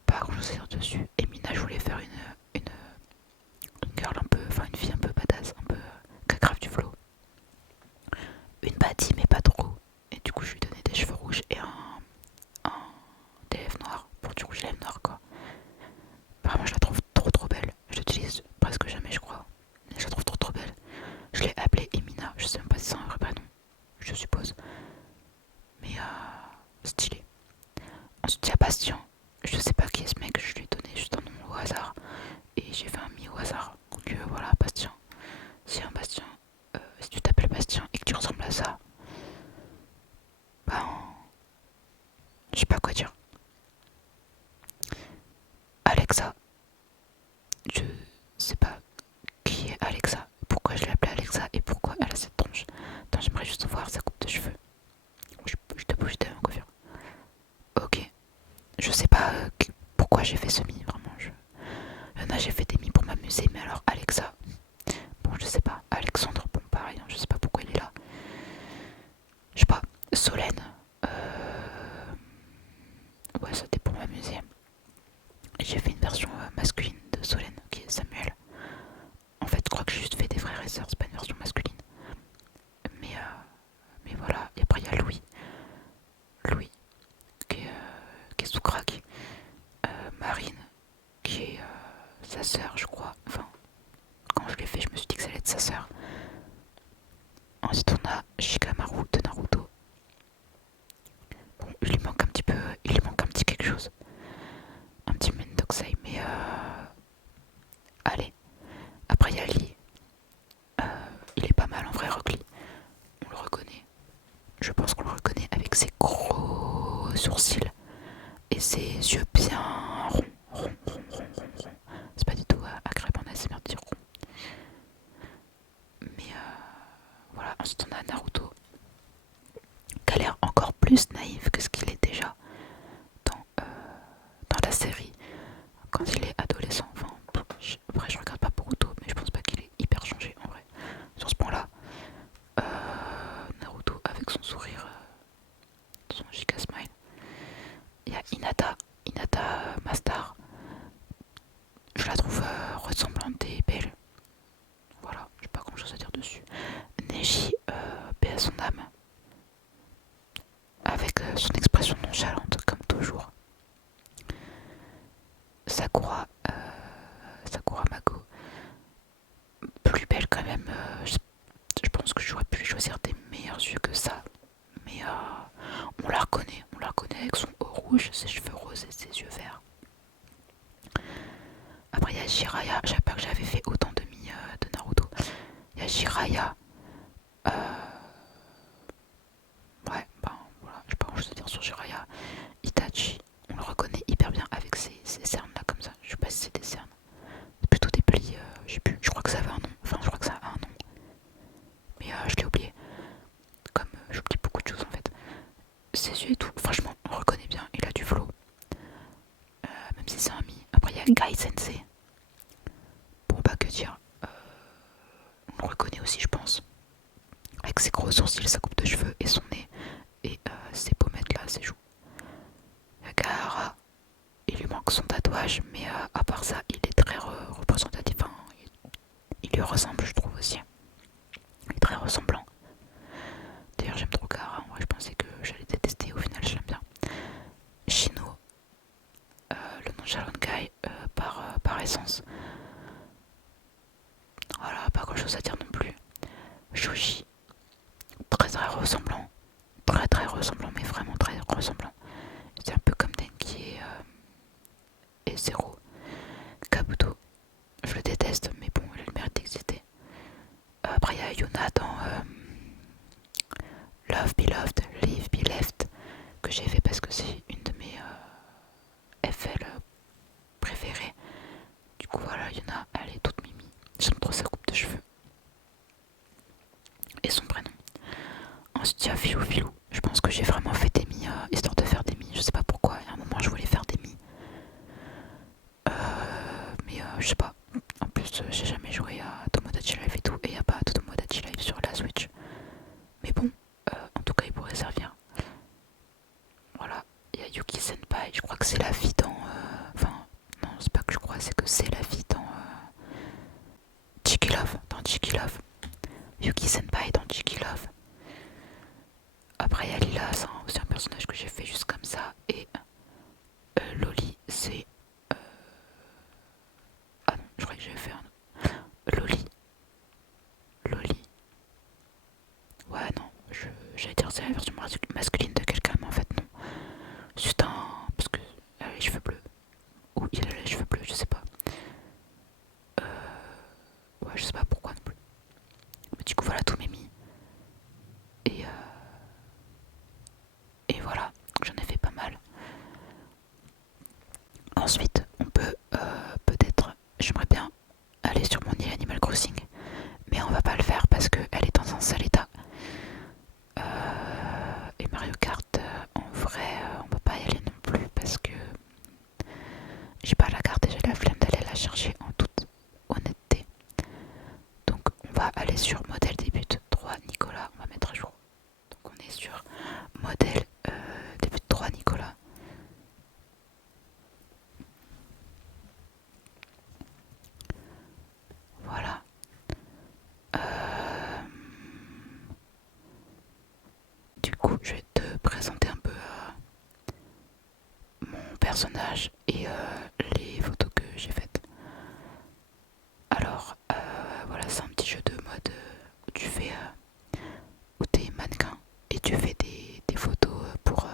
pas grand chose à dire dessus. Et Mina, je voulais faire une girl un peu, enfin une fille un peu badass, un peu qui a grave du flow. Une baddie mais pas trop. Et du coup je lui donnais des cheveux rouges et des lèvres noires pour du rouge à lèvres noires quoi. Vraiment je la trouve trop belle. Je l'utilise presque jamais je crois. Mais je la trouve trop belle. Je l'ai appelée Emina, je sais même pas si c'est un vrai prénom, je suppose. Mais stylé. Ensuite il y a Bastien. Je sais pas qui est ce mec, je lui ai donné juste un nom au hasard. Et j'ai fait un mi au hasard. Donc voilà, Bastien. Si un Bastien, si tu t'appelles Bastien et que tu ressembles à ça, ben, je sais pas quoi dire. Alexa, je sais pas qui est Alexa, pourquoi je l'ai appelée Alexa et pourquoi elle a cette tronche. Attends, j'aimerais juste voir sa coupe de cheveux. Je te bouge de ma coiffure. Ok, je sais pas pourquoi j'ai fait ce mi, vraiment. Il y en a, j'ai fait des mi pour m'amuser, mais alors Alexa, bon, je sais pas. Alexandre, bon, pareil, hein, je sais pas pourquoi il est là. Je sais pas. Solène, ouais, c'était pour m'amuser. J'ai fait une version masculine de Solène, qui est Samuel. En fait, je crois que j'ai juste fait des frères et sœurs, c'est pas une version masculine. Mais voilà, et après il y a Louis. Louis, qui est sous crack. Marine, qui est sa sœur, je crois. Enfin, quand je l'ai fait, je me suis dit que ça allait être sa sœur. Ensuite, on a Shikamaru de Naruto. Bon, il lui manque un petit peu, il lui manque un petit quelque chose. Un petit Mendokusai, mais allez. Après, il y a Lee. Il est pas mal en vrai, Rock Lee. On le reconnaît. Je pense qu'on le reconnaît avec ses gros sourcils et ses yeux bien ronds. C'est pas du tout agréable en ASMR de dire rond. Mais voilà, ensuite on a Naruto qui a l'air encore plus naïf que ce qu'il est déjà dans la série quand il est adolescent. Enfin, après je regarde pas Boruto, mais je pense pas qu'il est hyper changé en vrai sur ce point là. Naruto avec son sourire, son giga smile. Il y a Hinata Mastar. Je la trouve ressemblante et belle. Voilà, j'ai pas grand chose à dire dessus. Neji, paix à son âme, avec son expression nonchalante comme toujours. Sakura Mako, plus belle quand même. Je pense que j'aurais pu choisir des meilleurs yeux que ça. Mais on la reconnaît avec son haut rouge, ses cheveux roses et ses yeux verts. Après il y a Jiraiya, je savais pas que j'avais fait autant de mi de Naruto. Il y a Jiraiya. Ouais, ben voilà, j'ai pas grand chose à dire sur Jiraiya. Itachi, on le reconnaît hyper bien avec ses cernes là comme ça. Je sais pas si c'est des cernes. C'est plutôt des plis, je sais plus. Je crois que ça avait un nom. Enfin, je crois que ça a un nom. Mais je l'ai oublié. Comme j'oublie beaucoup de choses en fait. Ses yeux et tout, franchement, on le reconnaît bien. Il a du flow. Même si c'est un mi. Après, il y a Guy Sensei. Bon, bah, que dire. On le reconnaît aussi, je pense. Avec ses gros sourcils, sa coupe de cheveux et son nez. Et ses pommettes là, ses joues. Gaara, il lui manque son tatouage, mais à part ça, il est très représentatif. Enfin, il lui ressemble, je trouve aussi. Il est très ressemblant. D'ailleurs, j'aime trop Gaara. En vrai, je pensais que j'allais détester. Au final, je l'aime bien. Shino, le nonchalant guy par essence. Voilà, pas grand chose à dire non plus. Shoji, très ressemblant. Très ressemblant, mais vraiment très ressemblant. C'est un peu comme Denki et Zero. Kabuto, je le déteste, mais bon, il a le mérite d'exister. Après, il y a Yuna dans Love Beloved, Live Be Left, que j'ai fait parce que c'est une de mes FL préférées. Du coup, voilà, Yuna, elle est toute mimi. J'aime trop sa coupe de cheveux. filou filou. Je pense que j'ai vraiment fait des mi histoire de faire des mi. Je sais pas pourquoi. À un moment, je voulais faire des mi. Mais je sais pas. En plus, j'ai jamais joué à Tomodachi Life et tout. Et y a pas de Tomodachi Life sur la Switch. Mais bon, en tout cas, il pourrait servir. Voilà. Il y a Yuki Senpai. Je crois que c'est la fille dans. Enfin, non, c'est pas que je crois, c'est que c'est la fille dans. Chiki Love. Dans Chiki Love. Yuki Senpai dans Chiki Love. Après, il y a Lila, c'est aussi un personnage que j'ai fait juste comme ça. Et Loli, c'est. Ah non, je croyais que j'avais fait un. Loli. Loli. Ouais, non, j'allais dire c'est la version masculine de quelqu'un, mais en fait, non. C'est un. Parce que. Elle a les cheveux bleus. Ou il a les cheveux bleus, je sais pas. Ouais, je sais pas pourquoi non plus. Mais du coup, voilà, tout m'est mis. Et. Et voilà, j'en ai fait pas mal. Ensuite, on peut peut-être. J'aimerais bien aller sur mon île Animal Crossing. Mais on va pas le faire parce qu'elle est dans un sale état. Et Mario Kart, en vrai, on peut pas y aller non plus parce que j'ai pas la carte et j'ai la flemme d'aller la chercher en toute honnêteté. Donc on va aller sur modèle début 3 Nicolas, on va mettre à jour. Donc on est sur modèle début 3 Nicolas. Voilà. Du coup, je vais te présenter un peu mon personnage et les photos que j'ai faites. Alors, voilà, c'est un petit jeu de mode où tu fais, où t'es mannequin et tu fais des photos pour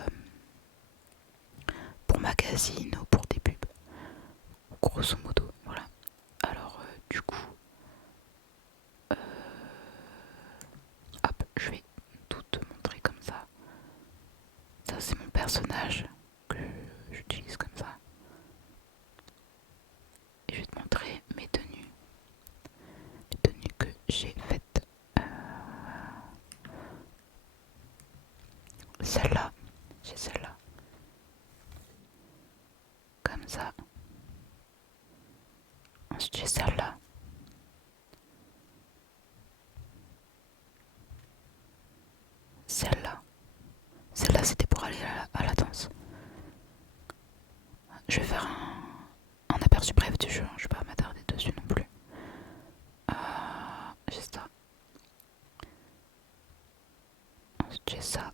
magazines ou pour des pubs. Grosso modo, voilà. Alors, du coup, hop, je vais tout te montrer comme ça. Ça, c'est mon personnage que j'utilise comme ça. Et je vais te montrer mes tenues. Les tenues que j'ai faites. Celle-là, j'ai celle-là. Comme ça. Ensuite, j'ai celle-là. Celle-là. Celle-là, c'était pour aller à la danse. Je vais faire un aperçu bref du jeu. Je vais pas m'attarder dessus non plus. J'ai ça. Ensuite, j'ai ça.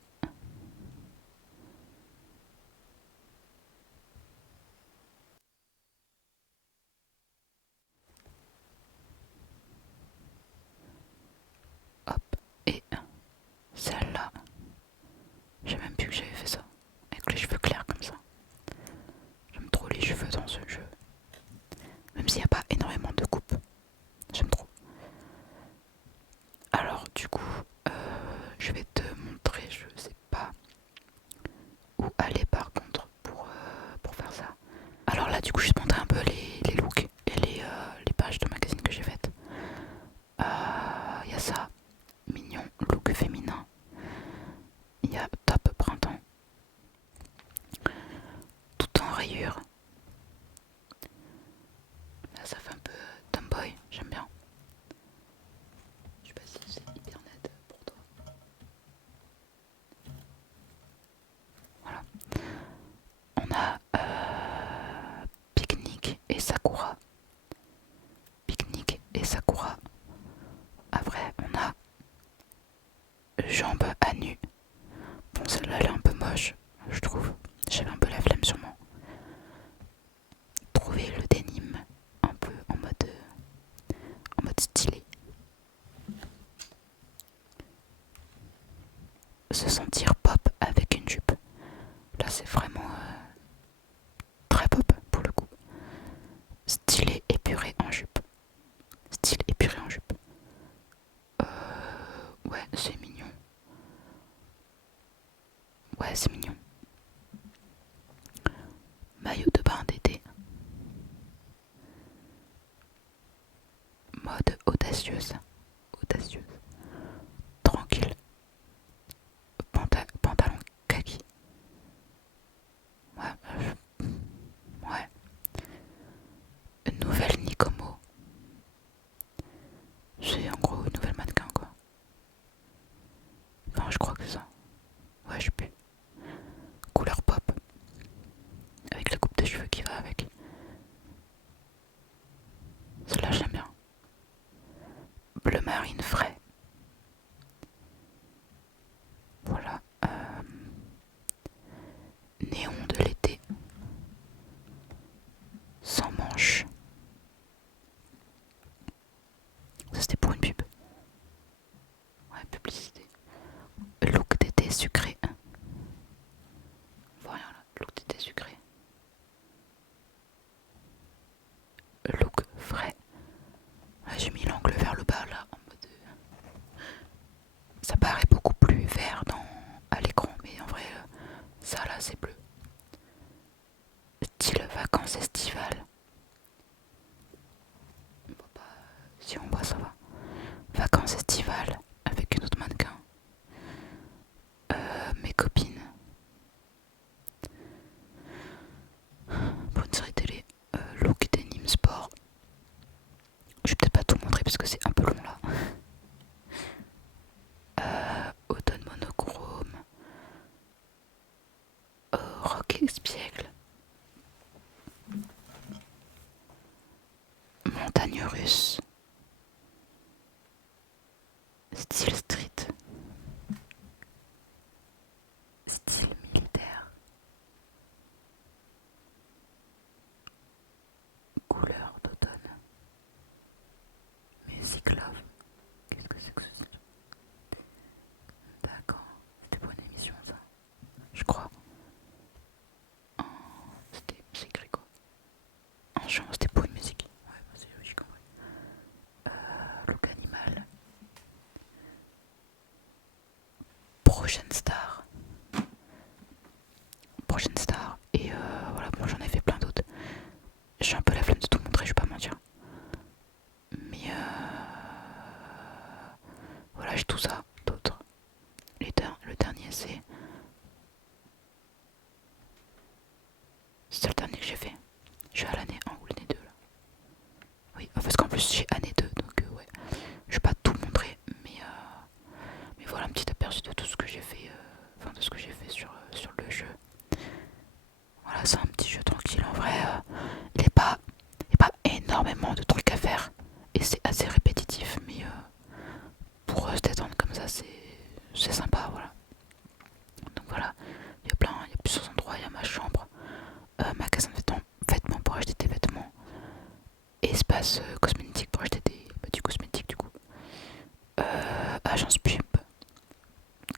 Hop. Et celle-là. J'ai même plus que j'avais fait ça. Avec les cheveux clairs comme ça. J'aime trop les cheveux dans ce jeu. Même s'il n'y a pas énormément de coupes. J'aime trop. Alors du coup, je vais te montrer, je sais pas où aller par contre pour faire ça. Alors là du coup je vais te montrer un peu les looks et les pages de magazine que j'ai faites. Il y a ça, mignon, look féminin. Il y a top printemps, tout en rayures. Là ça fait un peu tomboy, j'aime bien. Je sais pas si c'est hyper net pour toi. Voilà. On a Pique-Nique et Sakura. Pique-Nique et Sakura. Après, on a Jambes à nu. Bon, celle-là, elle est un peu moche, je trouve. J'avais un peu la flemme sûrement. Trouver le denim un peu en mode stylé. Se sentir pop avec une jupe. Là, c'est vraiment très pop pour le coup. Stylé épuré en jupe. Style épuré en jupe. Ouais, c'est mignon. Ouais, c'est mignon. Maillot de bain d'été. Mode audacieuse. Audacieuse. Tranquille. c'est en gros une nouvelle mannequin quoi. Enfin je crois que c'est ça. Ouais je sais plus. Couleur pop. Avec la coupe de cheveux qui va avec. Celle-là j'aime bien. Bleu marine frais. Voilà. Néon de l'été. Sans manches. Ça c'était pour une pub. Ouais, publicité. Look d'été sucré. Voilà, look d'été sucré. Look frais. Là, j'ai mis l'angle vers le bas là en mode. Ça paraît beaucoup plus vert à l'écran, mais en vrai, ça là c'est bleu. Style vacances estivales. On voit pas. Si on voit, ça va. Vacances estivales avec une autre mannequin. Mes copines. Pour une série télé. Look denim sport. Je vais peut-être pas tout montrer parce que c'est un peu long là. Automne monochrome. Rock espiègle. Montagne russe. Style street. Style militaire. Couleur d'automne. Music love. Qu'est-ce que c'est que ce style? D'accord. C'était pour une émission ça. Je crois. C'est écrit quoi? Un chant, c'était pour une musique. Ouais, bah c'est j'ai compris. Look animal. Prochaine star. Prochaine star. Et voilà, bon j'en ai fait plein d'autres. J'ai un peu la flemme de tout montrer, je vais pas mentir. Mais voilà, j'ai tout ça, d'autres. Le dernier c'est le dernier que j'ai fait. Je suis à l'année 1 ou l'année 2 là. Oui, parce qu'en plus j'ai année 2, donc ouais. Je vais pas tout montrer, mais voilà un petit aperçu de tout ce que j'ai fait, enfin de ce que j'ai fait sur le jeu. Voilà, c'est un petit jeu tranquille en vrai. Il n'y a pas énormément de trucs à faire et c'est assez répétitif, mais pour se détendre comme ça, c'est sympa, voilà. Donc voilà, il y a plusieurs endroits, il y a ma chambre, magasin de vêtements pour acheter des vêtements, espace cosmétique pour acheter du cosmétique du coup, agence pub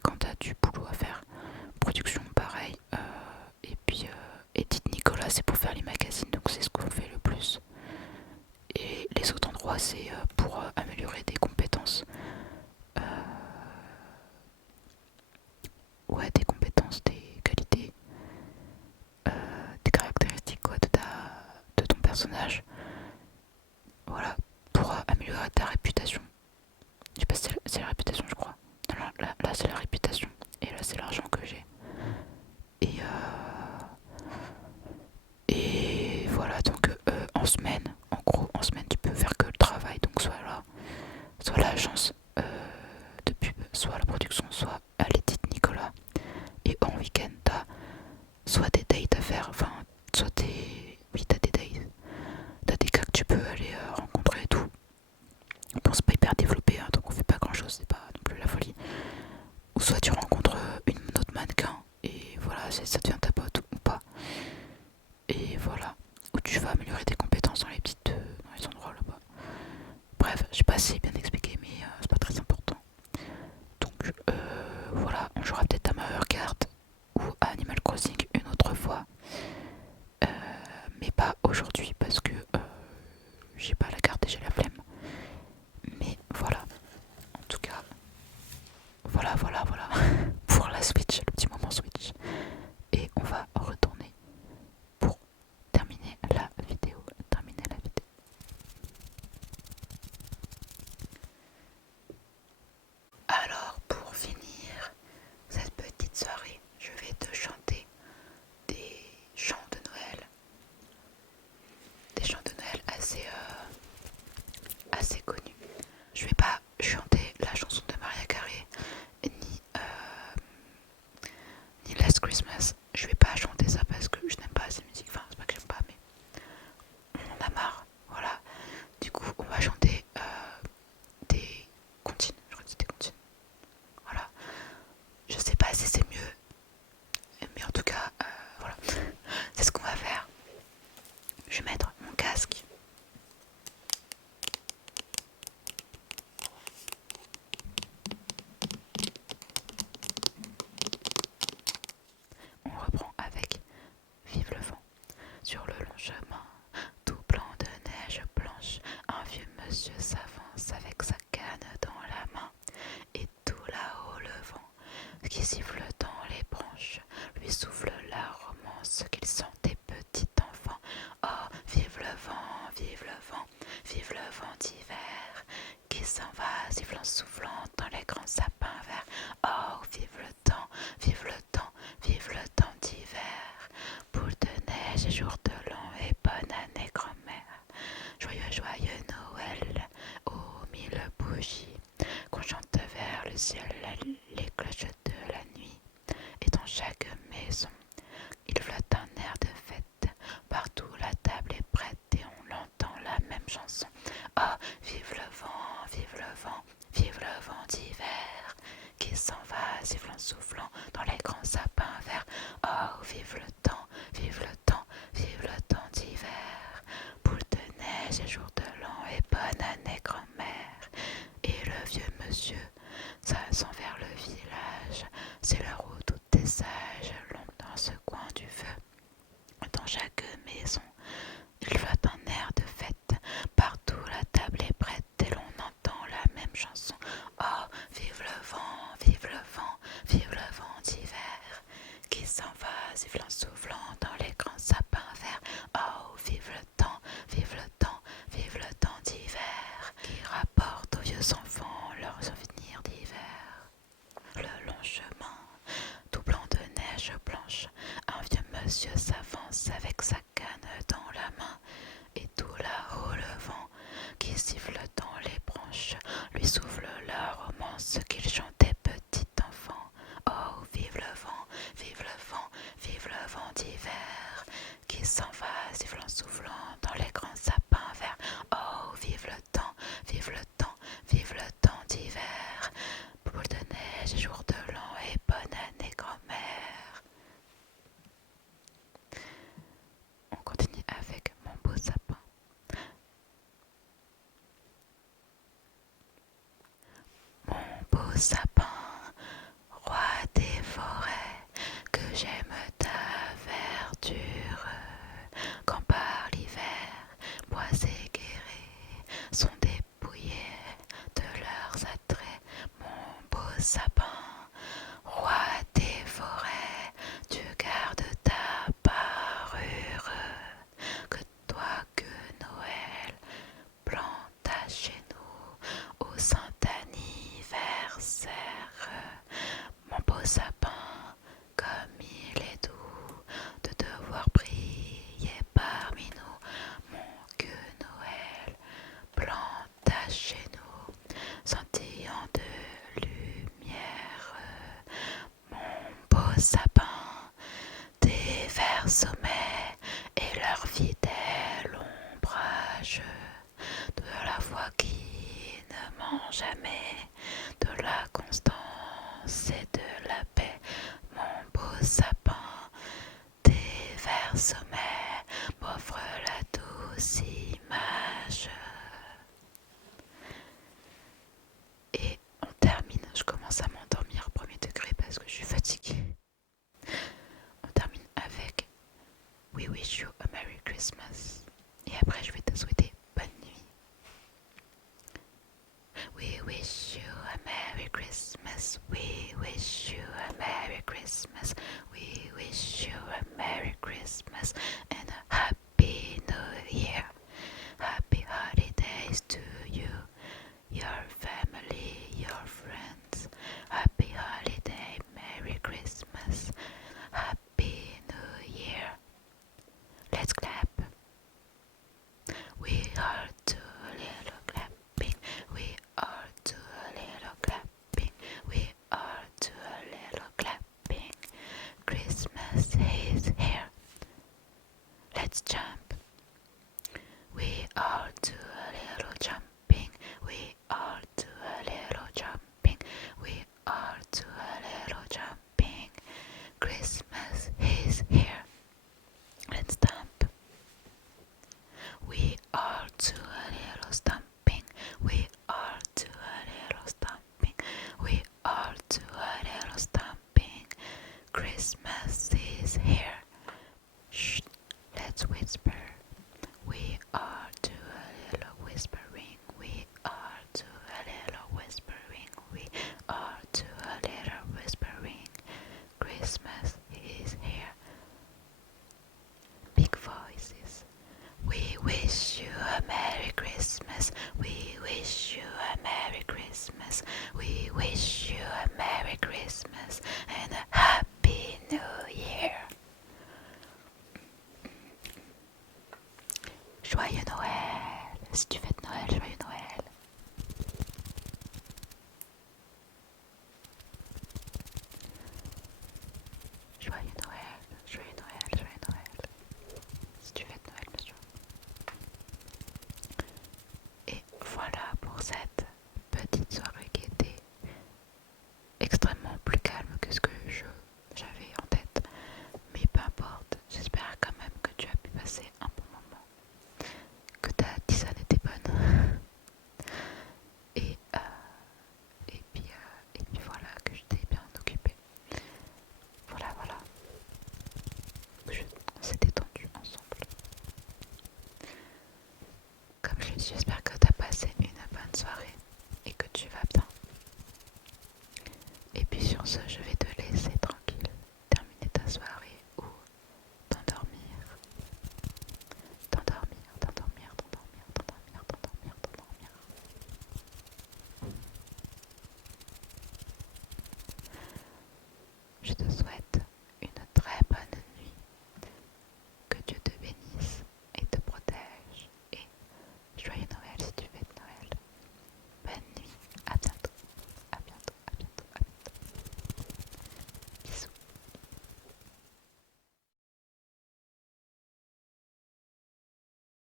quand t'as du boulot à faire, production pareil, et puis Edith Nicolas c'est pour faire les magazines, donc c'est ce qu'on fait le plus. Et les autres endroits c'est pour améliorer des compétences. Euh, ouais, des compétences, des qualités, euh, des caractéristiques quoi, de ton personnage. Voilà, pour améliorer ta réputation. Je sais pas si c'est la réputation, je crois. Non, là c'est la réputation. Et là c'est l'argent que j'ai. Et voilà, donc en semaine, en gros, en semaine tu peux faire que le travail. Donc soit là, soit l'agence de pub, soit la production, soit à l'édite Nicolas. Et en week-end, t'as soit des dates à faire, enfin, soit des. Oui, t'as des dates. T'as des gars que tu peux aller rencontrer et tout. Bon, c'est pas hyper développé, hein, donc on fait pas grand chose, c'est pas non plus la folie. Ou soit tu rencontres une autre mannequin et voilà, ça devient ta pote ou pas. Et voilà, où tu vas améliorer tes compétences dans dans les endroits là-bas. Bref, je sais pas si c'est bien expliqué, mais c'est pas très important. Donc voilà, on jouera peut-être à Mario Kart ou à Animal Crossing une autre fois. Mais pas aujourd'hui parce que j'ai pas la carte et j'ai la flemme. Mais voilà, en tout cas, voilà, pour la Switch, le petit moment Switch. Et on va retourner pour terminer la vidéo. Alors, pour finir cette petite soirée, je vais te chanter des chants de Noël. Des chants de Noël assez connus. Je vais pas soufflant dans les grands sapins verts. Oh, vive le temps, vive le temps d'hiver. Boule de neige et jour de l'an et bonne année grand-mère. Joyeux, joyeux Noël, aux mille bougies, qu'on chante vers le ciel les cloches de la nuit. Et dans chaque maison, il flotte un air de fête. Partout la table est prête et on l'entend la même chanson. Oh, vive le vent, vive le vent, vive le vent d'hiver, qui s'en va sifflant, soufflant dans les grands sapins verts. Oh, vive le temps, vive le temps, vive le temps d'hiver. Boule de neige et jour de l'an et bonne année grand-mère. Et le vieux monsieur s'en vers le village. C'est l'heure où tout est sage, l'ombre dans ce coin du feu. Dans chaque maison, il flotte un air de fête. Partout la table est prête et l'on entend la même chanson. Oh, vive le vent, vive le vent, vive le vent d'hiver, qui s'en va sifflant, soufflant dans les grands sapins verts. Oh, vive le temps, vive le temps, vive le temps d'hiver, qui rapporte aux vieux enfants leurs souvenirs d'hiver. Le long chemin, tout blanc de neige blanche, un vieux monsieur s'avance avec sa canne dans la main. Et tout là-haut le vent, qui siffle dans les branches, lui souffle la romance qu'il chantait petit enfant. Oh, vive le vent, vive le vent, vive le vent d'hiver, qui s'en va sifflant, soufflant dans les grands sapins verts. Oh, vive le temps, vive le temps, vive le temps d'hiver. Boule de neige et jour de l'an et bonne année grand-mère. On continue avec mon beau sapin. Mon beau sapin, roi des forêts, que j'aime ta verdure, quand par l'hiver, bois et guérets sont dépouillés de leurs attraits. Mon beau sapin, roi des forêts, tu gardes ta parure, que toi que Noël planta chez nous au saint anniversaire. Mon beau sapin, comme il est doux de devoir briller parmi nous. Mon que Noël planta chez nous, scintillant de lumière. Mon beau sapin, des verts sommets et leur fidèle ombrage, de la foi qui ne ment jamais, de la constance et de la paix. Mon beau sapin, des verts sommets m'offre la douce image. Et on termine, je commence à